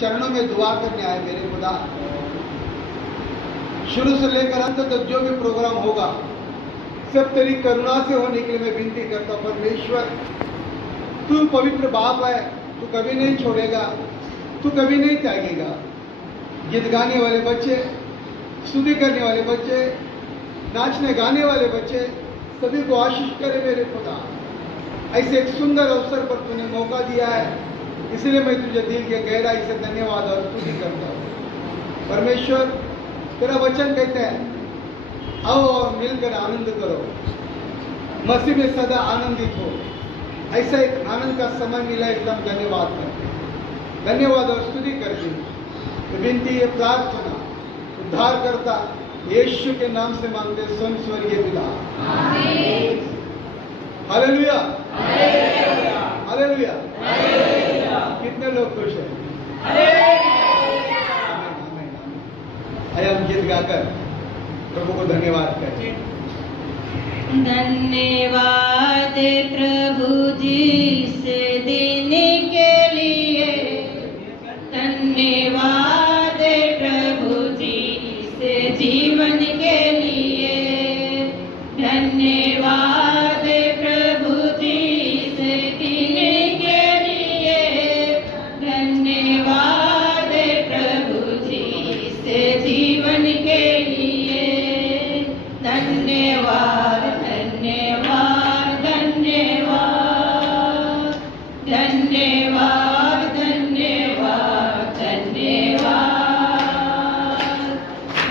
चरणों में दुआ करने आए मेरे खुदा। शुरू से लेकर अंत तक जो भी प्रोग्राम होगा सब तेरी करुणा से होने के लिए मैं विनती करता हूँ। परमेश्वर, तू पवित्र बाप है, तू कभी नहीं छोड़ेगा, तू कभी नहीं त्यागेगा। गीत गाने वाले बच्चे, स्तुति करने वाले बच्चे, नाचने गाने वाले बच्चे, सभी को आशीष करे मेरे खुदा। ऐसे एक सुंदर अवसर पर तूने मौका दिया है, इसलिए मैं तुझे दिल के गहराई से धन्यवाद और स्तुति करता हूँ। परमेश्वर, तेरा वचन कहते हैं, आओ और मिलकर आनंद करो, मसीह में सदा आनंदित हो। ऐसा एक आनंद का समय मिला, एकदम धन्यवाद करते हैं, धन्यवाद और स्तुति करती हूँ। विनती है, प्रार्थना उद्धार करता यीशु के नाम से मांगते स्वयं स्वर्गीय पिता, हालेलुया हालेलुया। कितने लोग खुश हैं? आइए हम गीत गाकर प्रभु को धन्यवाद करें। धन्यवाद प्रभु जी से देने के लिए, धन्यवाद प्रभु जी से जीवन के लिए, धन्यवाद प्रभु जी से देने के लिए, धन्यवाद प्रभु जी से जीवन के लिए, धन्यवाद धन्यवाद धन्यवाद धन्यवाद धन्यवाद धन्यवाद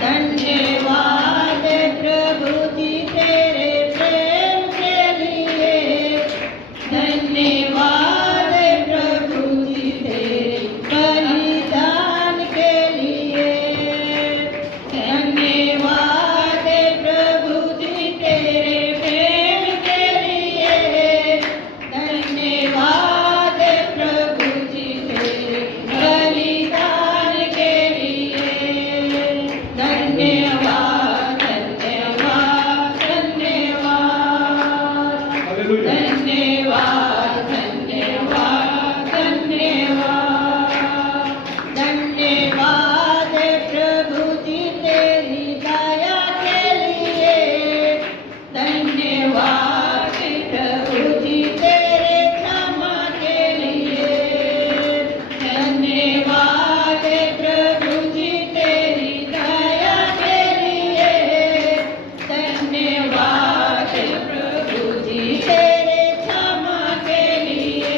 धन्यवाद प्रभु जी तेरे प्रेम के लिए, धन्यवाद प्रभु जी तेरे बलिदान के लिए, धन्यवाद प्रभु जी तेरे प्रेम के लिए, धन्यवाद प्रभु जी तेरे बलिदान के लिए, धन्यवाद धन्यवाद धन्यवाद हालेलुया। धन्यवाद धन्यवाद धन्यवाद धन्यवाद प्रभु जी तेरी दया के लिए, धन्यवाद प्रभु जी तेरे क्षमा के लिए, धन्यवाद प्रभु जी तेरी दया के लिए, धन्यवाद प्रभु जी तेरे क्षमा के लिए,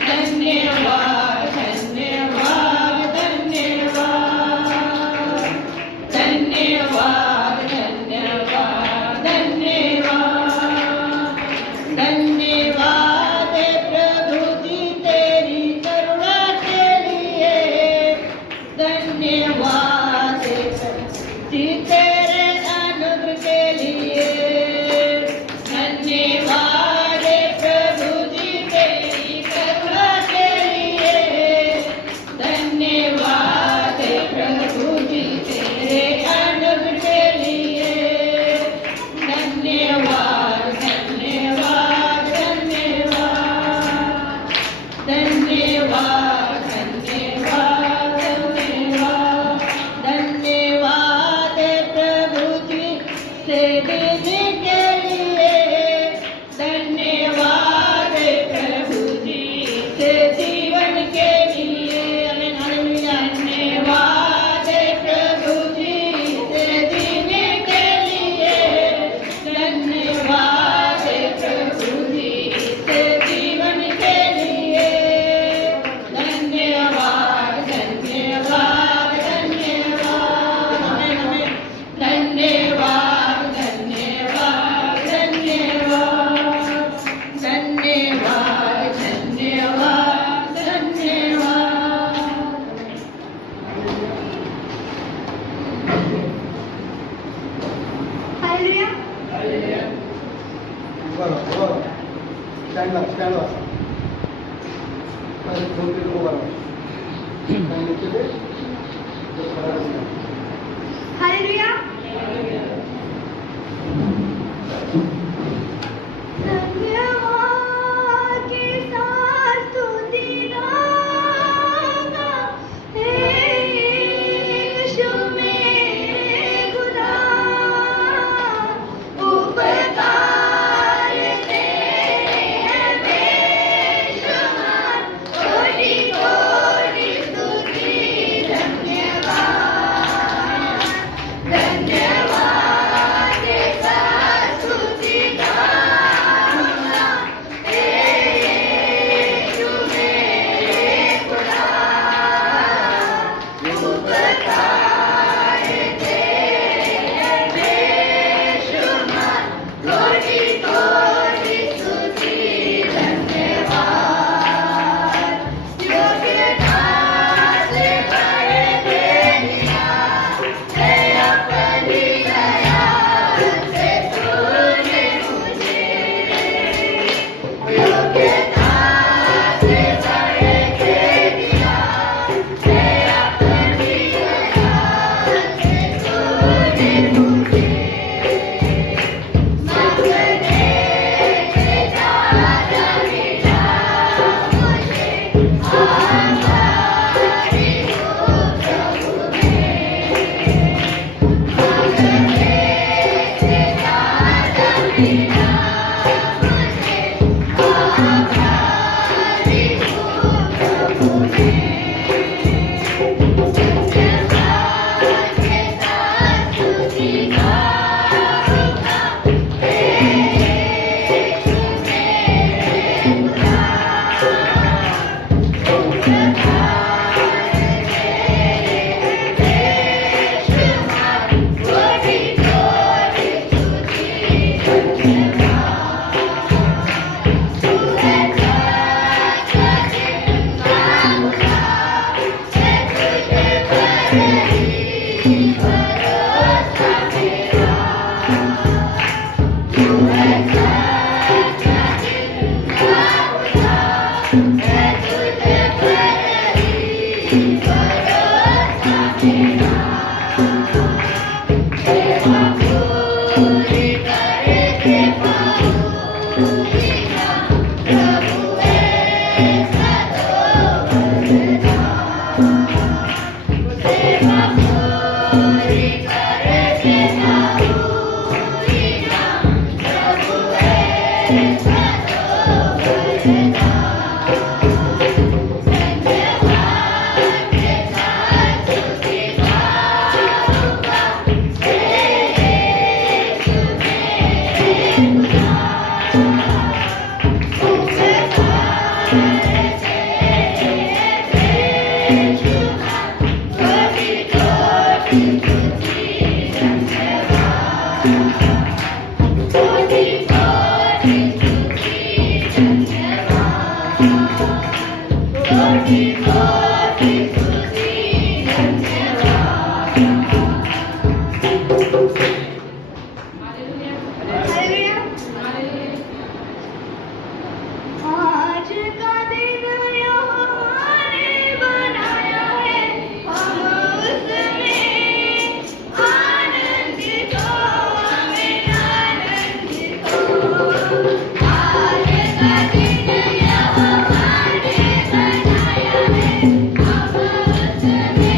धन्यवाद धन्यवाद धन्यवाद धन्यवाद धन्यवाद धन्यवाद धन्यवाद प्रभु जी तेरी करुणा के लिए, धन्यवाद प्रभु जी तेरे अनुग्रह के लिए, धन्यवाद प्रभु जी तेरी करुणा के लिए, धन्यवाद प्रभु जी तेरे अनुग्रह के लिए, धन्यवाद धन्यवाद धन्यवाद धन्यवाद धन्यवाद धन्यवाद धन्यवाद प्रभु जी से देने के लिए, धन्यवाद प्रभु जी से जीवन के लिए, हालेलुया। धन्यवाद प्रभु जी से जीने के लिए, धन्यवाद प्रभु जी से जीवन के लिए, धन्यवाद धन्यवाद धन्यवाद धन्यवाद धन्यवाद धन्यवाद धन्यवाद धन्यवाद धन्यवाद। हालेलुया। बरं स्टँड वाचा दोन तीन उभा हालेलुया। धन्यवाद के साथ स्तुति गाना, हालेलुया। आज का दिन यहोवा ने बनाया है, हम उसमें आनंदित हो, हमें आनंदित हो। आज का दिन यहोवा ने बनाया है, हम उसमें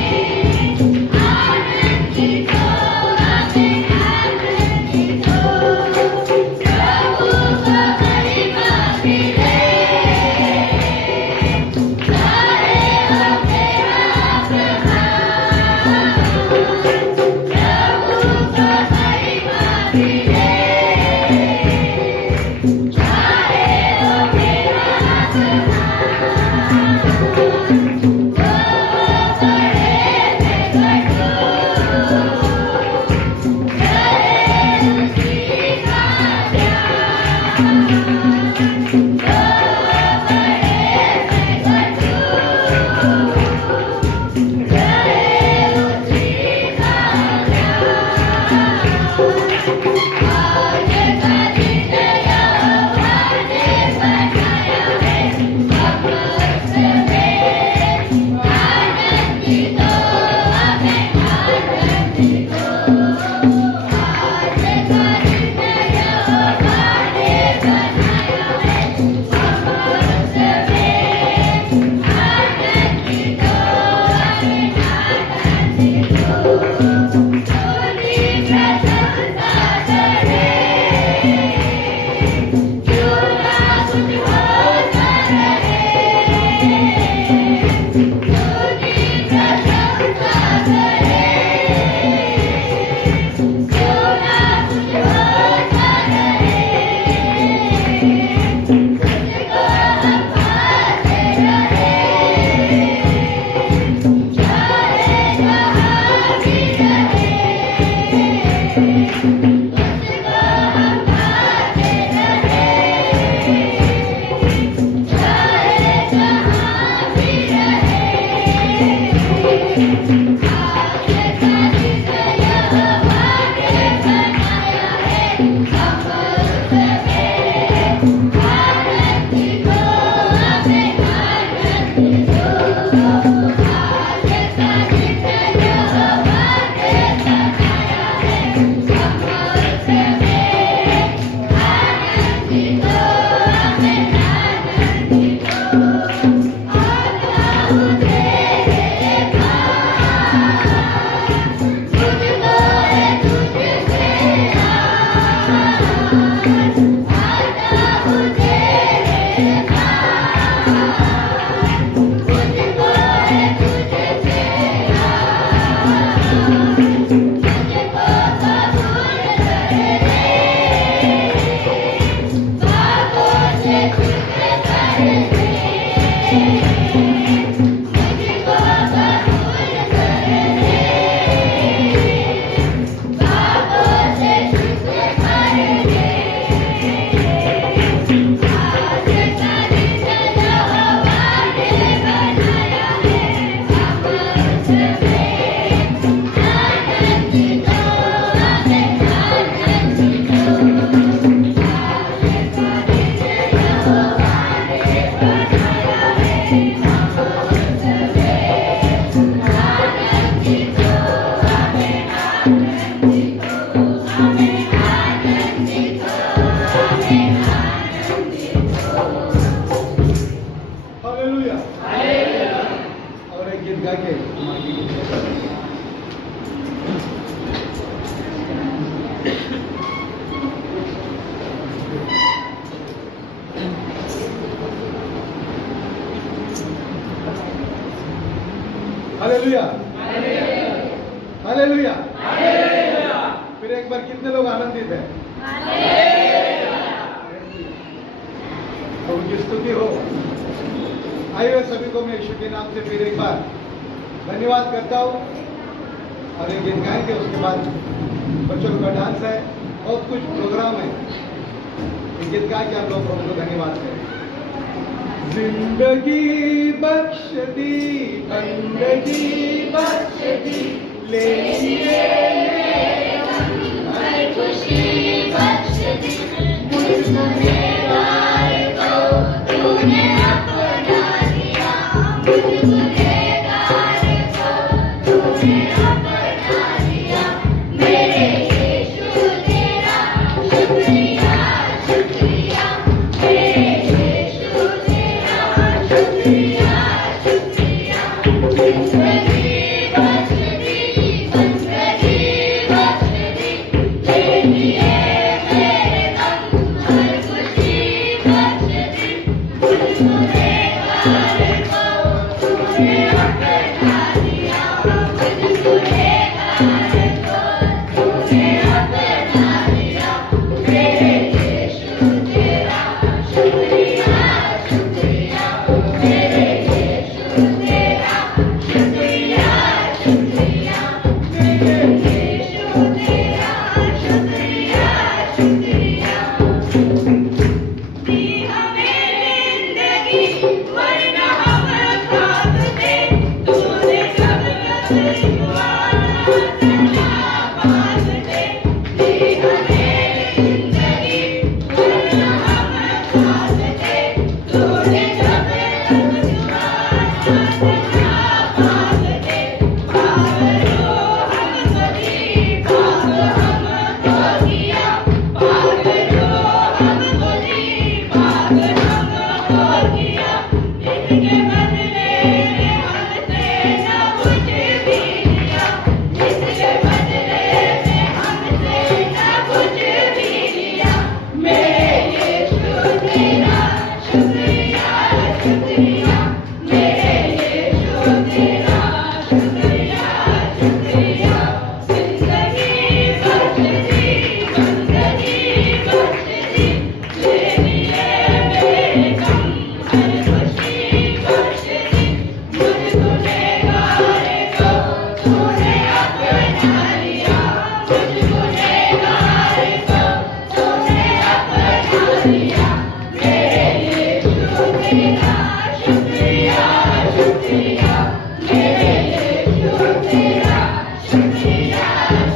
गीत गा के तुम्हारी हालेलुया हालेलुया। फिर एक बार कितने लोग आनंदित हैं? तो उनकी स्तुति हो। आइए सभी को मैं यीशु के नाम से फिर एक बार धन्यवाद करता हूँ और एक गीत गाएंगे, उसके बाद बच्चों का डांस है, बहुत कुछ प्रोग्राम है। एक गीत गा के आप लोग प्रभु को धन्यवाद करें। जिंदगी बख्श दी, बंदगी बख्श दी, ले लिए हर खुशी बख्श दी, मुझको बेकार को तूने अपना दिया, मुझको बेकार को तूने अपना दिया। मेरे यीशु तेरा शुक्रिया शुक्रिया, मेरे यीशु तेरा शुक्रिया शुक्रिया। जिंदगी बख्श दी, बंदगी बख्श दी, ले लिए मेरे गम, हर खुशी बख्श दी, मुझको बेकार को तूने अपना दिया, मुझको बेकार को तूने अपना दिया। मेरे यीशु तेरा शुक्रिया शुक्रिया, मेरे यीशु तेरा शुक्रिया शुक्रिया, मेरे यीशु तेरा शुक्रिया शुक्रिया। दी हमें जिंदगी वरना हम खाक थे, तूने जब तक दीवाना सजा बात थे। दी हमें जिंदगी वरना हम खाक थे, तूने जब तक दीवाना सजा बात थे। पागलो हमको दी, पाग हमको किया, पागलो हमको दी, पाग हमको किया। इसके बदले में हमसे न कुछ भी लिया, इसके बदले में हमसे न कुछ भी लिया। मेरे यीशु तेरा शुक्रिया शुक्रिया, मेरे यीशु तेरा शुक्रिया शुक्रिया। जिंदगी बख्श दी, बंदगी बख्श दी, ले लिए मेरे गम, हर खुशी बख्श दी, मुझको बेकार को तूने अपना लिया, मुझको बेकार को तूने अपना लिया। मेरे यीशु तेरा शुक्रिया शुक्रिया, मेरे यीशु तेरा शुक्रिया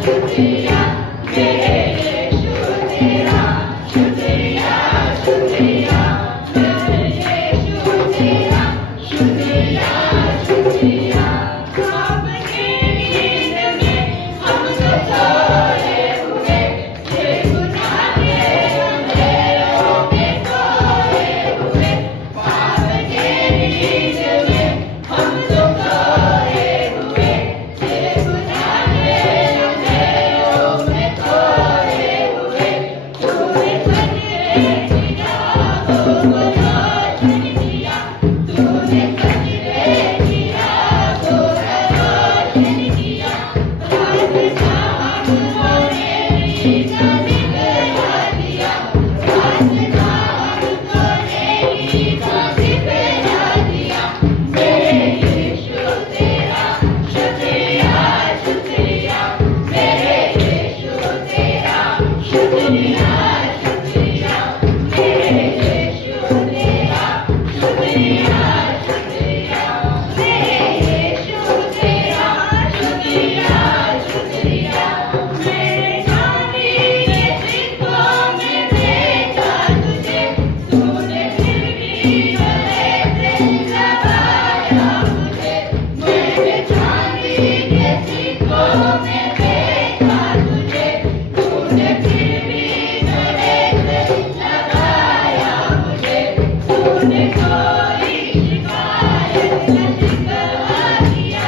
शुक्रिया, मेरे यीशु तेरा शुक्रिया शुक्रिया, मेरे यीशु तेरा शुक्रिया शुक्रिया। आपके नींद में हम तो सोए हुए, ये गुनाह के अंधेरों में सोए हुए। आपके नींद में हम तो सोए हुए, ये गुनाह के अंधेरों में सोए हुए। तूने सजदे किया, को रोशन किया, तूने सजदे किया, को रोशन किया। रात का हमको नेरी का दिखला दिया, रात का हमको नेरी का दिखला दिया। मेरे यीशु तेरा शुक्रिया शुक्रिया, मेरे यीशु तेरा शुक्रिया शुक्रिया, मेरे यीशु तेरा शुक्रिया शुक्रिया, मेरे यीशु तेरा शुक्रिया शुक्रिया। मेरे चांदी के सिक्कों में बेचा तुझे, तूने फिर भी गले से लगाया मुझे। मेरे चांदी के सिक्कों में बेचा तुझे, तूने फिर भी गले से लगाया मुझे। तूने कोई शिकायत न शिकवा किया,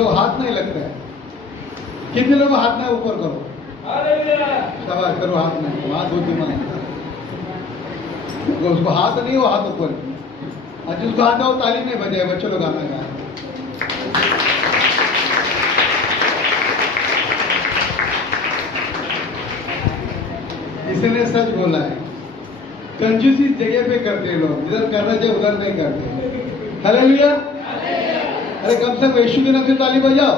लोग हाथ नहीं लगता है। कितने लोग हाथ नहीं ऊपर करो, शाबाश करो, हाथ नहीं, हाथ बुद्धिमान है। उसको हाथ नहीं हो, हाथ ऊपर, और जिसको हाथ हो ताली नहीं बजाए, बच्चों लोग गाना गाए। इसने सच बोला है, कंजूसी जगह पे करते लोग, जिधर करना चाहिए उधर नहीं करते। हालेलुया। अरे कम से कम यीशु के नाम से ताली बजाओ।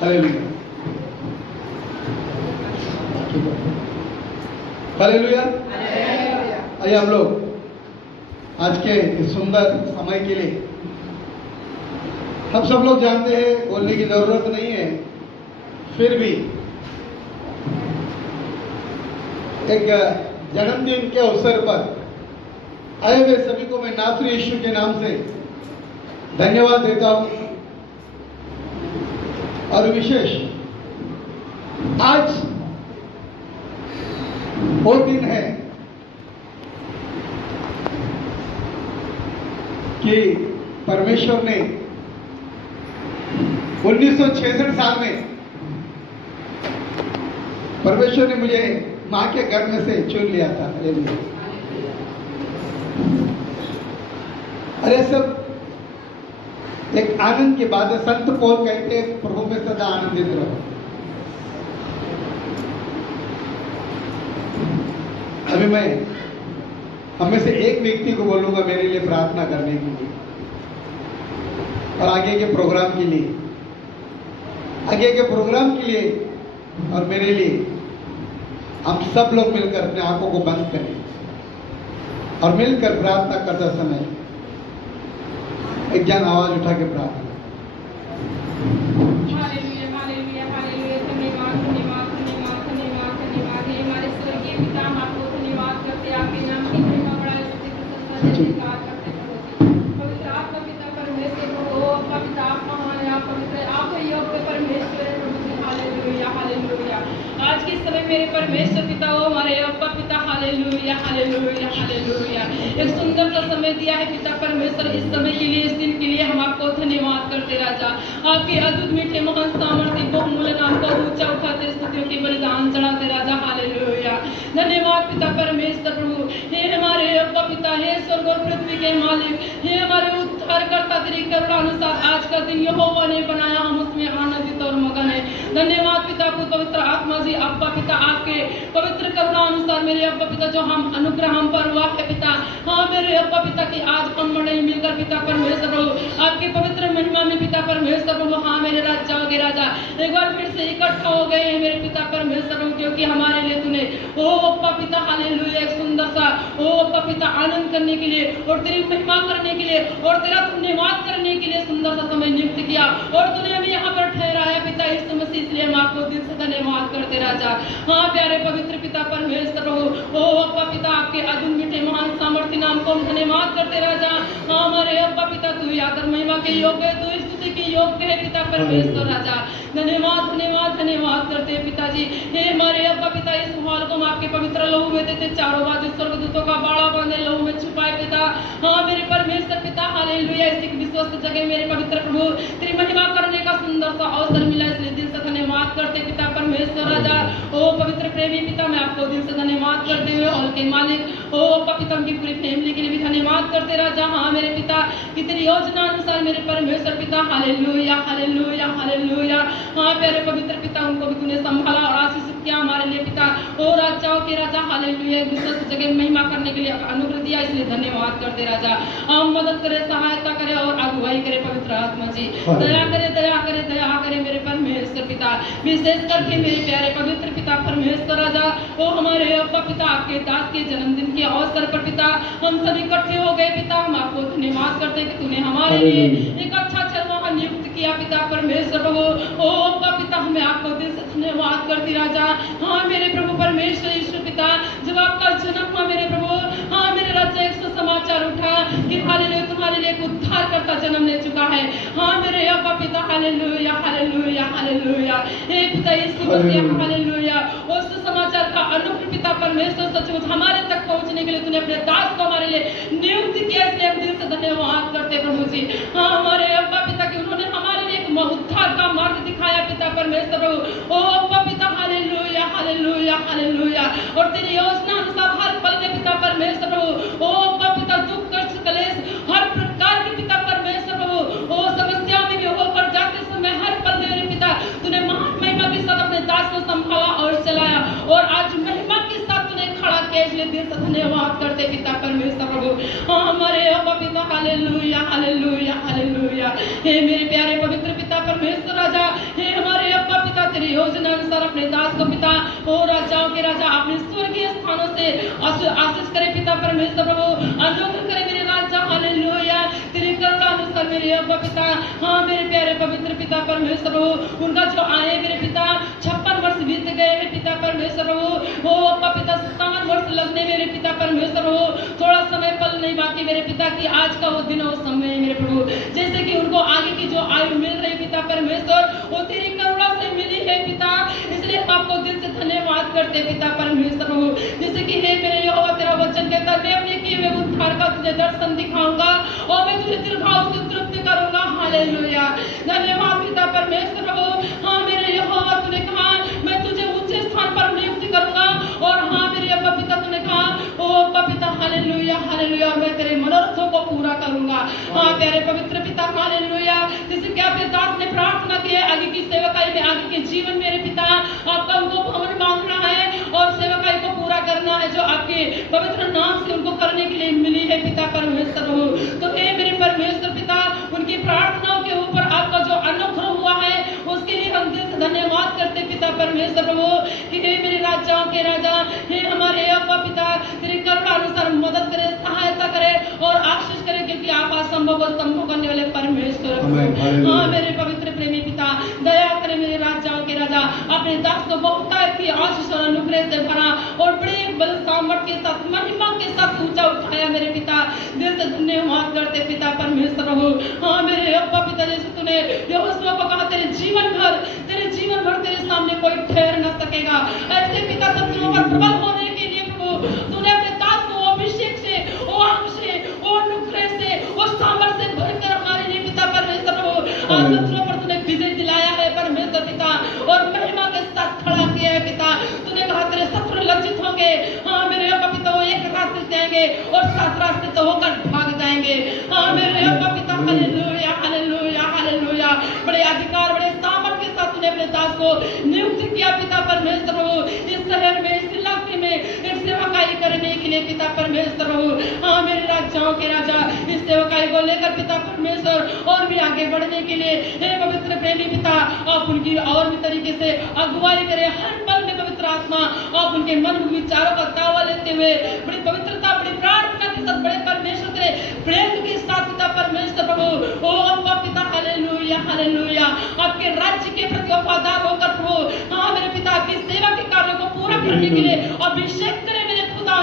Hallelujah, hallelujah. आइए हम लोग आज के इस सुंदर समय के लिए, हम सब लोग जानते हैं, बोलने की जरूरत नहीं है, फिर भी एक जन्मदिन के अवसर पर आए हुए सभी को मैं नासरी यीशु के नाम से धन्यवाद देता हूं। और विशेष आज वो दिन है कि परमेश्वर ने 1966 साल में परमेश्वर ने मुझे मां के घर में से चुन लिया था। अरे सब एक आनंद की बात है। संत पौल कहते हैं, प्रभु में सदा आनंदित रहो। अभी मैं हमें से एक व्यक्ति को बोलूंगा मेरे लिए प्रार्थना करने के लिए, और आगे के प्रोग्राम के लिए, आगे के प्रोग्राम के लिए और मेरे लिए हम सब लोग मिलकर अपने आंखों को बंद करें और मिलकर प्रार्थना करते समय एक जन आवाज उठा के प्रार्थना। Hallelujah, hallelujah, hallelujah. धन्यवाद, धन्यवाद, धन्यवाद, धन्यवाद, धन्यवाद। हे हमारे स्वर्गीय पिता, हम आपको धन्यवाद करते हैं, आपके नाम की महिमा बढ़ाई, स्तुति प्रशंसा जयकार करते हैं प्रभु जी। पवित्र आपका पिता परमेश्वर हो, आपका पिता आप महान है, आप पवित्र, आप योग्य परमेश्वर है प्रभु जी। Hallelujah, hallelujah. आज के समय मेरे परमेश्वर पिता हो, हमारे आपका पिता, हालेलुया, हालेलुया, हालेलुया। एक सुंदर सा समय दिया है पिता परमेश्वर, इस समय के लिए, इस दिन के लिए हम आपको धन्यवाद करते राजा। आपके अद्भुत मीठे महान सामर्थ्य बहुमूल्य नाम को ऊंचा उठाते, स्तुतियों के बलिदान चढ़ाते राजा। हालेलुया, धन्यवाद पिता परमेश्वर प्रभु। हे हमारे अब्बा पिता, हे स्वर्ग और पृथ्वी के मालिक, हे हमारे उद्धारकर्ता, तेरी करुणा अनुसार आज का दिन यहोवा ने बनाया, हम उसमें आनंदित और मगन है। धन्यवाद पिता पवित्र आत्मा जी, अब्बा पिता आपके पवित्र करुणा अनुसार मेरे अब्बा पिता जो हम अनुग्रह हम पर हुआ है पिता। हाँ मेरे अब्बा पिता की आज हम मंडली मिलकर पिता परमेश्वर प्रभु आपके पवित्र महिमा में पिता परमेश्वर प्रभु, हाँ मेरे राजा के राजा एक बार फिर से इकट्ठा हो गए हैं मेरे पिता परमेश्वर प्रभु, क्योंकि हमारे लिए तूने ओ अब्बा पिता हालेलुया एक सुंदर सा ओ अब्बा पिता आनंद करने के लिए और तेरी महिमा करने के लिए और तेरा धन्यवाद करने के लिए सुंदर सा समय नियुक्त किया और तूने हमें यहाँ पर ठहराया पिता यीशु मसीह, इसलिए हम आपको दिल से धन्यवाद करते राजा। हाँ प्यारे पवित्र पिता परमेश्वर प्रभु, ओ अब्बा पिता आपके अद्भुत मीठे महान सामर्थ्य नाम को हम धन्यवाद करते राजा। हाँ हमारे अब्बा पिता तू आदर महिमा के योग्य है, तू स्तुति के योग्य है पिता परमेश्वर राजा। धन्यवाद धन्यवाद धन्यवाद करते हैं पिताजी। हे हमारे अब्बा पिता इस हाल को हम आपके पवित्र लहू में देते, चारों बाजू स्वर्गदूतों का बाड़ा बांधे लहू में छुपाए पिता। हाँ मेरे परमेश्वर पिता हालेलुया, इसी विश्वस्त जगह मेरे पवित्र प्रभु तेरी महिमा करने का सुंदर सा अवसर मिला, इसलिए दिल से धन्यवाद करते पिता परमेश्वर राजा। ओ पवित्र प्रेमी पिता मैं आपको दिल से धन्यवाद करते हुए हॉल के मालिक ओ अब्बा पिता की पूरी फैमिली के लिए भी धन्यवाद करते राजा। हाँ मेरे पिता की तेरी योजना अनुसार मेरे परमेश्वर पिता हालेलुया हालेलुया हालेलुया। हाँ प्यारे पवित्र पिता उनको भी तूने संभाला और आशीष किया हमारे लिए पिता। ओ राजाओं के राजा हालेलुया, विश्वस्त जगह महिमा करने के लिए अनुग्रह दिया, इसलिए धन्यवाद करते राजा। हम मदद करे, सहायता करे और अगुवाई करे पवित्र आत्मा जी। दया करे दया करे दया करे मेरे परमेश्वर पिता, विशेष करके मेरे प्यारे पवित्र पिता परमेश्वर राजा। ओ हमारे अब्बा पिता आपके दास के जन्मदिन के अवसर पर पिता हम सभी इकट्ठे हो गए पिता, हम आपको धन्यवाद करते कि तूने हमारे लिए एक अच्छा चरवाहा नियुक्त किया पिता परमेश्वर प्रभु। ओ अब्बा पिता हमें आपको दिल से धन्यवाद करती राजा। हाँ मेरे प्रभु परमेश्वर यीशु पिता जब आपका जन्म हुआ मेरे प्रभु, हाँ मेरे राजा एक समाचार उठा कि हालेलुया तुम्हारे लिए एक उद्धारकर्ता जन्म ले चुका है। हाँ मेरे अब्बा पिता हालेलुया हालेलुया हालेलुया। हे पिता यीशु मसीह हालेलुया। उस समाचार का अनुग्रह पिता परमेश्वर सचमुच हमारे तक पहुंचने के लिए तूने अपने दास को हमारे लिए नियुक्त किया, इसलिए हम दिल से धन्यवाद करते प्रभु जी। हाँ हमारे अब्बा पिता की उन्होंने हमारे लिए एक उद्धार का मार्ग दिखाया पिता परमेश्वर प्रभु। ओ अब्बा पिता हालेलुया हालेलुया हालेलुया। और तेरी योजना अनुसार हर पल में पिता परमेश्वर प्रभु, ओ अब्बा पिता दुख कष्ट कलेश हर प्रकार की पिता परमेश्वर प्रभु, ओ समस्या में भी होकर जाते समय हर पल में मेरे पिता तूने महान महिमा के साथ अपने दास को संभाला और चलाया, और आज महिमा के साथ तूने खड़ा किया, इसलिए दिल से धन्यवाद करते पिता परमेश्वर प्रभु। हाँ हमारे अब्बा पिता हालेलुया हालेलुया हालेलुया। हे मेरे प्यारे पवित्र पिता परमेश्वर राजा, हे हमारे अब्बा पिता तेरी योजना अनुसार अपने दास को पिता ओ राजाओं के राजा अपने स्वर्गीय स्थानों से आशीष करे पिता परमेश्वर प्रभु, अनुग्रह करे मेरे राजा हालेलुया। तेरी करुणा अनुसार मेरे अब्बा पिता, हाँ मेरे प्यारे पवित्र पिता परमेश्वर प्रभु, उनका जो आए मेरे पिता 56 वर्ष बीत गए हैं पिता परमेश्वर प्रभु। ओ अब्बा पिता 57 वर्ष लगने मेरे पिता परमेश्वर प्रभु, थोड़ा समय पल नहीं बाकी मेरे पिता की आज का वो दिन और समय मेरे प्रभु, जैसे कि उनको आगे की जो आयु मिल रही पिता परमेश्वर वो तेरी करुणा से मिली है पिता, इसलिए हम आपको दिल से धन्यवाद करते पिता परमेश्वर प्रभु। जैसे कि हे मेरे यहोवा तेरा वचन कहता है मैं अपने किए हुए उद्धार का तुझे दर्शन दिखाऊंगा और मैं तुझे दीर्घायु से तृप्त करूंगा हालेलुया। धन्यवाद पिता परमेश्वर प्रभु। हाँ मेरे यहोवा तूने कहा मैं तुझे ऊंचे स्थान पर नियुक्त करूंगा, और हाँ मेरे अब्बा पिता तूने कहा ओ अब्बा पिता हालेलुया हालेलुया मैं तेरे मनोरथों को पूरा करूंगा। हाँ प्यारे पवित्र पिता हालेलुया। जैसे कि आपके दास ने प्रार्थना की है आगे की सेवकाई में, आगे के जीवन मेरे पिता आपका उनको भवन मांगना है और सेवकाई को पूरा करना है जो आपके पवित्र नाम से उनको करने के लिए मिली है पिता परमेश्वर प्रभु। तो हे मेरे परमेश्वर पिता उनकी प्रार्थनाओं के ऊपर आपका जो अनुग्रह हुआ है उसके लिए हम दिल से धन्यवाद करते पिता परमेश्वर प्रभु कि हे मेरे राजाओं के राजा, हे हमारे अब्बा पिता तेरी करुणा अनुसार मदद करे, सहायता करे और आशीष करे, क्योंकि आप असंभव को संभव करने वाले परमेश्वर प्रभु। हाँ मेरे पवित्र प्रेमी पिता दया करे मेरे राजाओं के राजा, अपने दास को बहुतायत की आशीष और अनुग्रह से भरा और बड़े बल सामर्थ के साथ महिमा के साथ ऊंचा उठाया मेरे पिता, दिल से धन्यवाद करते पिता परमेश्वर प्रभु। हाँ मेरे अब्बा पिता जैसे तूने यहोशुआ को कहा तेरे जीवन भर तेरे सामने कोई ठहर न सकेगा, ऐसे पिता शत्रुओं पर प्रबल होने के लिए प्रभु तूने अपने दास को अभिषेक से ओ आग से ओ अनुग्रह से ओ सामर्थ से भरकर हमारे लिए पिता परमेश्वर प्रभु आज शत्रुओं पर तूने विजय दिलाया है परमेश्वर पिता, और महिमा के साथ खड़ा किया है पिता। तूने कहा तेरे शत्रु लज्जित होंगे, हाँ मेरे अब्बा पिता वो एक रास्ते से आएंगे और 7 रास्ते से होकर भाग जाएंगे। हाँ मेरे अब्बा पिता हालेलुया हालेलुया हालेलुया। बड़े अधिकार बड़े सामर्थ के साथ तूने अपने दास को नियुक्त किया पिता परमेश्वर प्रभु, इस शहर में इस इलाके में एक सेवकाई करने के लिए पिता परमेश्वर प्रभु। हाँ मेरे राजाओं के राजा इस सेवकाई को लेकर पिता परमेश्वर और भी आगे बढ़ने के लिए हे पवित्र प्रेमी पिता आप उनकी और भी तरीके से अगुवाई करें, हर पल में पवित्र आत्मा आप उनके मन विचारों का तावा लेते हुए बड़ी पवित्रता बड़ी प्रार्थना के साथ बड़े परमेश्वर के प्रेम के साथ पिता परमेश्वर प्रभु ओ अब्बा पिता हालेलुया हालेलुया आपके राज्य के प्रति वफादार होकर प्रभु हाँ मेरे पिता की सेवा के कार्यों को पूरा करने के लिए अभिषेक करें मेरे खुदा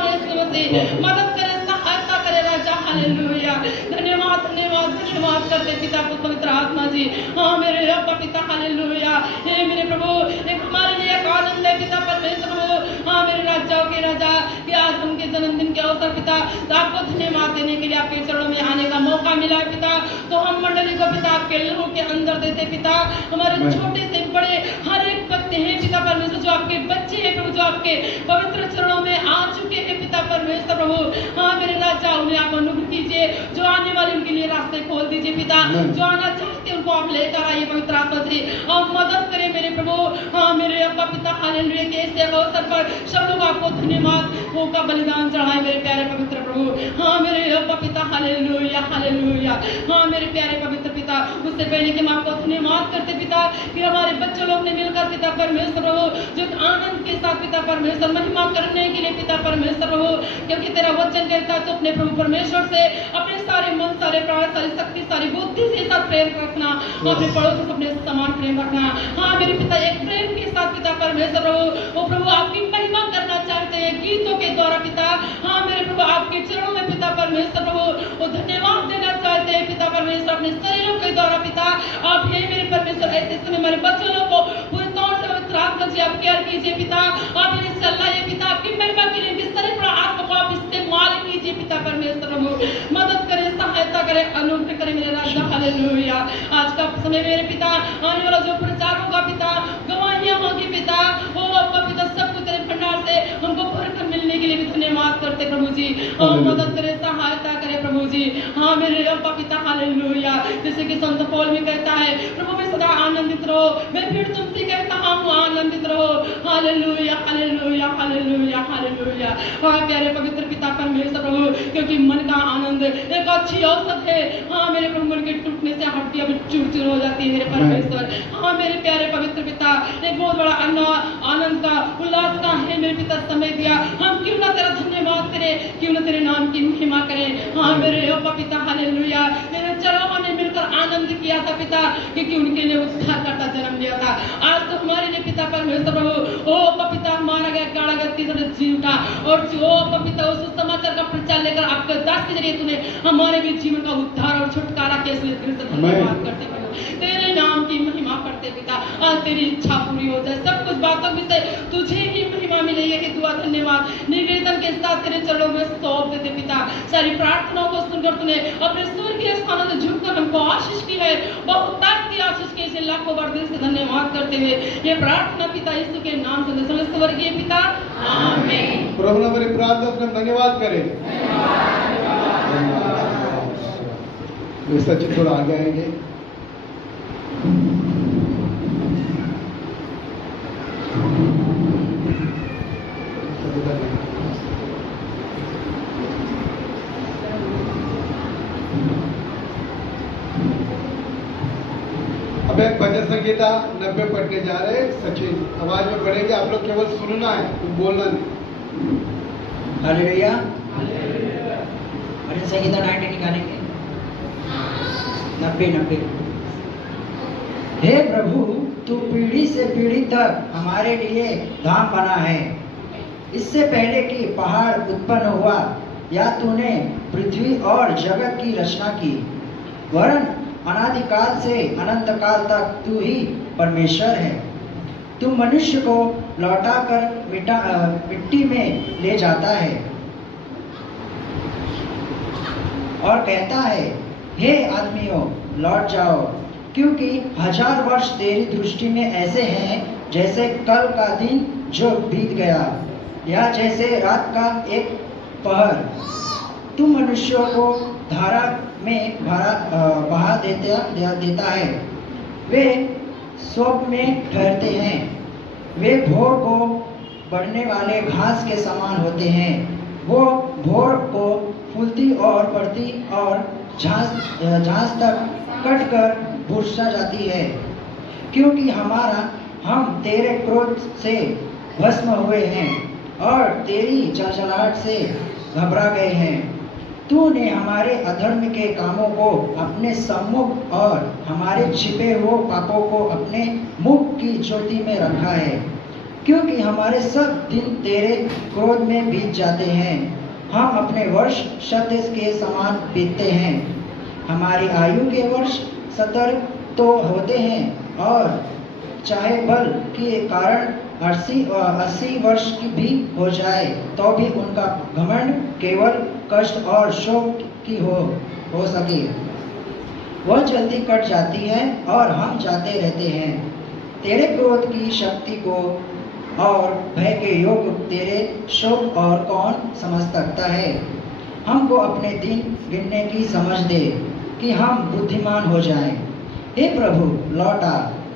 से मदद करे, सहायता करे राजा हालेलुया। धन्यवाद धन्यवाद धन्यवाद करते पिता को पवित्र आत्मा जी। हाँ मेरे अब्बा पिता हालेलुया। हे मेरे प्रभु एक हमारे लिए एक आनंद है पिता परमेश्वर प्रभु। हाँ मेरे राजाओं के राजा कि आज उनके जन्मदिन के अवसर पिता तो आपको धन्यवाद देने के लिए आपके चरणों में आने का मौका मिला है पिता, तो हम मंडली को पिता आपके लहू के अंदर देते पिता, हमारे छोटे से बड़े हर एक बच्चे हैं पिता परमेश्वर जो आपके बच्चे हैं प्रभु, जो आपके पवित्र चरणों में आ चुके हैं पिता परमेश्वर प्रभु। हाँ मेरे राजा उन्हें आप अनुग्रह कीजिए, जो आने वाले उनके लिए रास्ते खोल दीजिए पिता, जो आना चाहते उनको आप लेकर आइए पवित्र आत्मा से आप मदद करें मेरे प्रभु। हाँ मेरे अब्बा पिता हालेलुया के ऐसे अवसर पर सब लोग आपको धन्यवाद वो का बलिदान चढ़ाए मेरे प्यारे पवित्र प्रभु। हाँ मेरे अब्बा पिता हालेलुया हालेलुया। हाँ मेरे प्यारे पवित्र पिता उससे पहले कि हम आपको धन्यवाद करते पिता कि हमारे बच्चे लोग ने मिलकर पिता परमेश्वर प्रभु जो आनंद के साथ पिता परमेश्वर महिमा करने के लिए पिता परमेश्वर प्रभु, क्योंकि तेरा वचन कहता है तो अपने प्रभु परमेश्वर से अपने सारे मन सारे प्राण सारी शक्ति सारी बुद्धि से साथ प्रेम रखना, अपने पड़ोसी से अपने समान प्रेम रखना। हाँ मेरे पिता एक प्रेम के साथ पिता परमेश्वर प्रभु वो प्रभु आपकी महिमा करना चाहते हैं गीतों के द्वारा पिता। हाँ मेरे प्रभु आपके चरणों में पिता परमेश्वर प्रभु वो धन्यवाद देना चाहते हैं पिता परमेश्वर अपने शरीरों के द्वारा पिता आप हे मेरे परमेश्वर ऐसे समय हमारे बच्चों को पूरे तौर से पवित्र आत्मा जी आप केयर कीजिए पिता आप इन्हें चलाइए पिता आपकी महिमा के लिए शरीर पर आत्मा को आप इस्तेमाल कीजिए पिता परमेश्वर प्रभु मदद करें सहायता करें अनुग्रह करें मेरे राजा हालेलुया। आज का समय मेरे पिता आने वाला जो प्रचार होगा पिता गवाहियां होगी पिता ओ अब्बा पिता सब कुछ तेरे भंडार से हमको भरकर मिलने के लिए भी धन्यवाद करते प्रभु जी और मदद करें सहायता करें प्रभु जी। हाँ मेरे अब्बा पिता हालेलुया। जैसे कि संत पौल भी कहता है प्रभु में सदा आनंदित रहो मैं फिर तुमसे कहता हूँ आनंदित रहो हालेलुया हालेलुया हालेलुया हालेलुया। हाँ प्यारे पवित्र पिता परमेश्वर प्रभु क्योंकि मन का आनंद एक अच्छी औसत है। हाँ मेरे प्रभु मन के टूटने से हड्डियां भी चूर चूर हो जाती है मेरे परमेश्वर। हाँ मेरे प्यारे पवित्र पिता एक बहुत बड़ा आनंद का उल्लास का है मेरे पिता समय दिया हम क्यों ना तेरा धन्यवाद करें क्यों ना तेरे नाम की महिमा करें। हाँ मेरे अब्बा पिता हालेलुया। तेरे चरणों ने मिलकर आनंद किया था पिता क्योंकि उनके लिए उद्धारकर्ता जन्म लिया था। आज तो हमारे लिए पिता परमेश्वर प्रभु ओ अब्बा पिता मारा गया गाड़ा गया तीसरे जी उठा और जो अब्बा पिता उस समाचार का प्रचार लेकर आपके दास के जरिए तूने हमारे भी जीवन का उद्धार और छुटकारा किया इसलिए तेरे से धन्यवाद करते प्रभु तेरे नाम की महिमा करते पिता आज तेरी इच्छा पूरी हो जाए सब कुछ बातों में से तुझे ही महिमा मिले ये दुआ धन्यवाद निवेदन के साथ तेरे चरणों में सौंप देते पिता। सारी प्रार्थनाओं को सुनकर तूने अपने स्वर्गीय स्थानों से झुककर हमको आशीष की है बहुतायत की आशीष की इसे लाखों बार दिल से धन्यवाद करते हुए ये प्रार्थना पिता यीशु के नाम से स्वर्गीय पिता आमीन। प्रभु ने मेरी प्रार्थना सुन धन्यवाद करें। सचिन थोड़ा आगे आएंगे। अब एक भजन संगीता 90 पढ़ने जा रहे हैं। सचिन आवाज में पढ़ेंगे आप लोग केवल सुनना है तुम बोलना नहीं। हालेलुया। भजन संगीता 90 निकालेंगे 90। हे प्रभु तू पीढ़ी से पीढ़ी तक हमारे लिए धाम बना है। इससे पहले कि पहाड़ उत्पन्न हुआ या तूने पृथ्वी और जगत की रचना की वरन अनादिकाल से अनंत काल तक तू ही परमेश्वर है। तू मनुष्य को लौटाकर मिट्टी में ले जाता है और कहता है हे आदमियों लौट जाओ क्योंकि 1000 वर्ष तेरी दृष्टि में ऐसे हैं जैसे कल का दिन जो बीत गया या जैसे रात का एक पहर। तू मनुष्यों को धारा में बहा देता है वे स्वप्न में ठहरते हैं वे भोर को बढ़ने वाले घास के समान होते हैं। वो भोर को फूलती और बढ़ती और झांस तक कटकर भूसा जाती है क्योंकि हम तेरे क्रोध से भस्म हुए हैं और तेरी चलचलाहट से घबरा गए हैं। तूने हमारे अधर्म के कामों को अपने सम्मुख और हमारे छिपे हुए पापों को अपने मुख की ज्योति में रखा है क्योंकि हमारे सब दिन तेरे क्रोध में बीत जाते हैं। हम अपने वर्ष सत्य के समान बीतते हैं। हमारी आयु के वर्ष 70 तो होते हैं और चाहे बल के कारण 80 वर्ष की भी हो जाए तो भी उनका घमंड केवल कष्ट और शोक की हो सके। वह जल्दी कट जाती है और हम जाते रहते हैं। तेरे क्रोध की शक्ति को और भय के योग तेरे शोक और कौन समझ सकता है। हमको अपने दिन गिनने की समझ दे कि हम बुद्धिमान हो जाएं। हे प्रभु लौट आ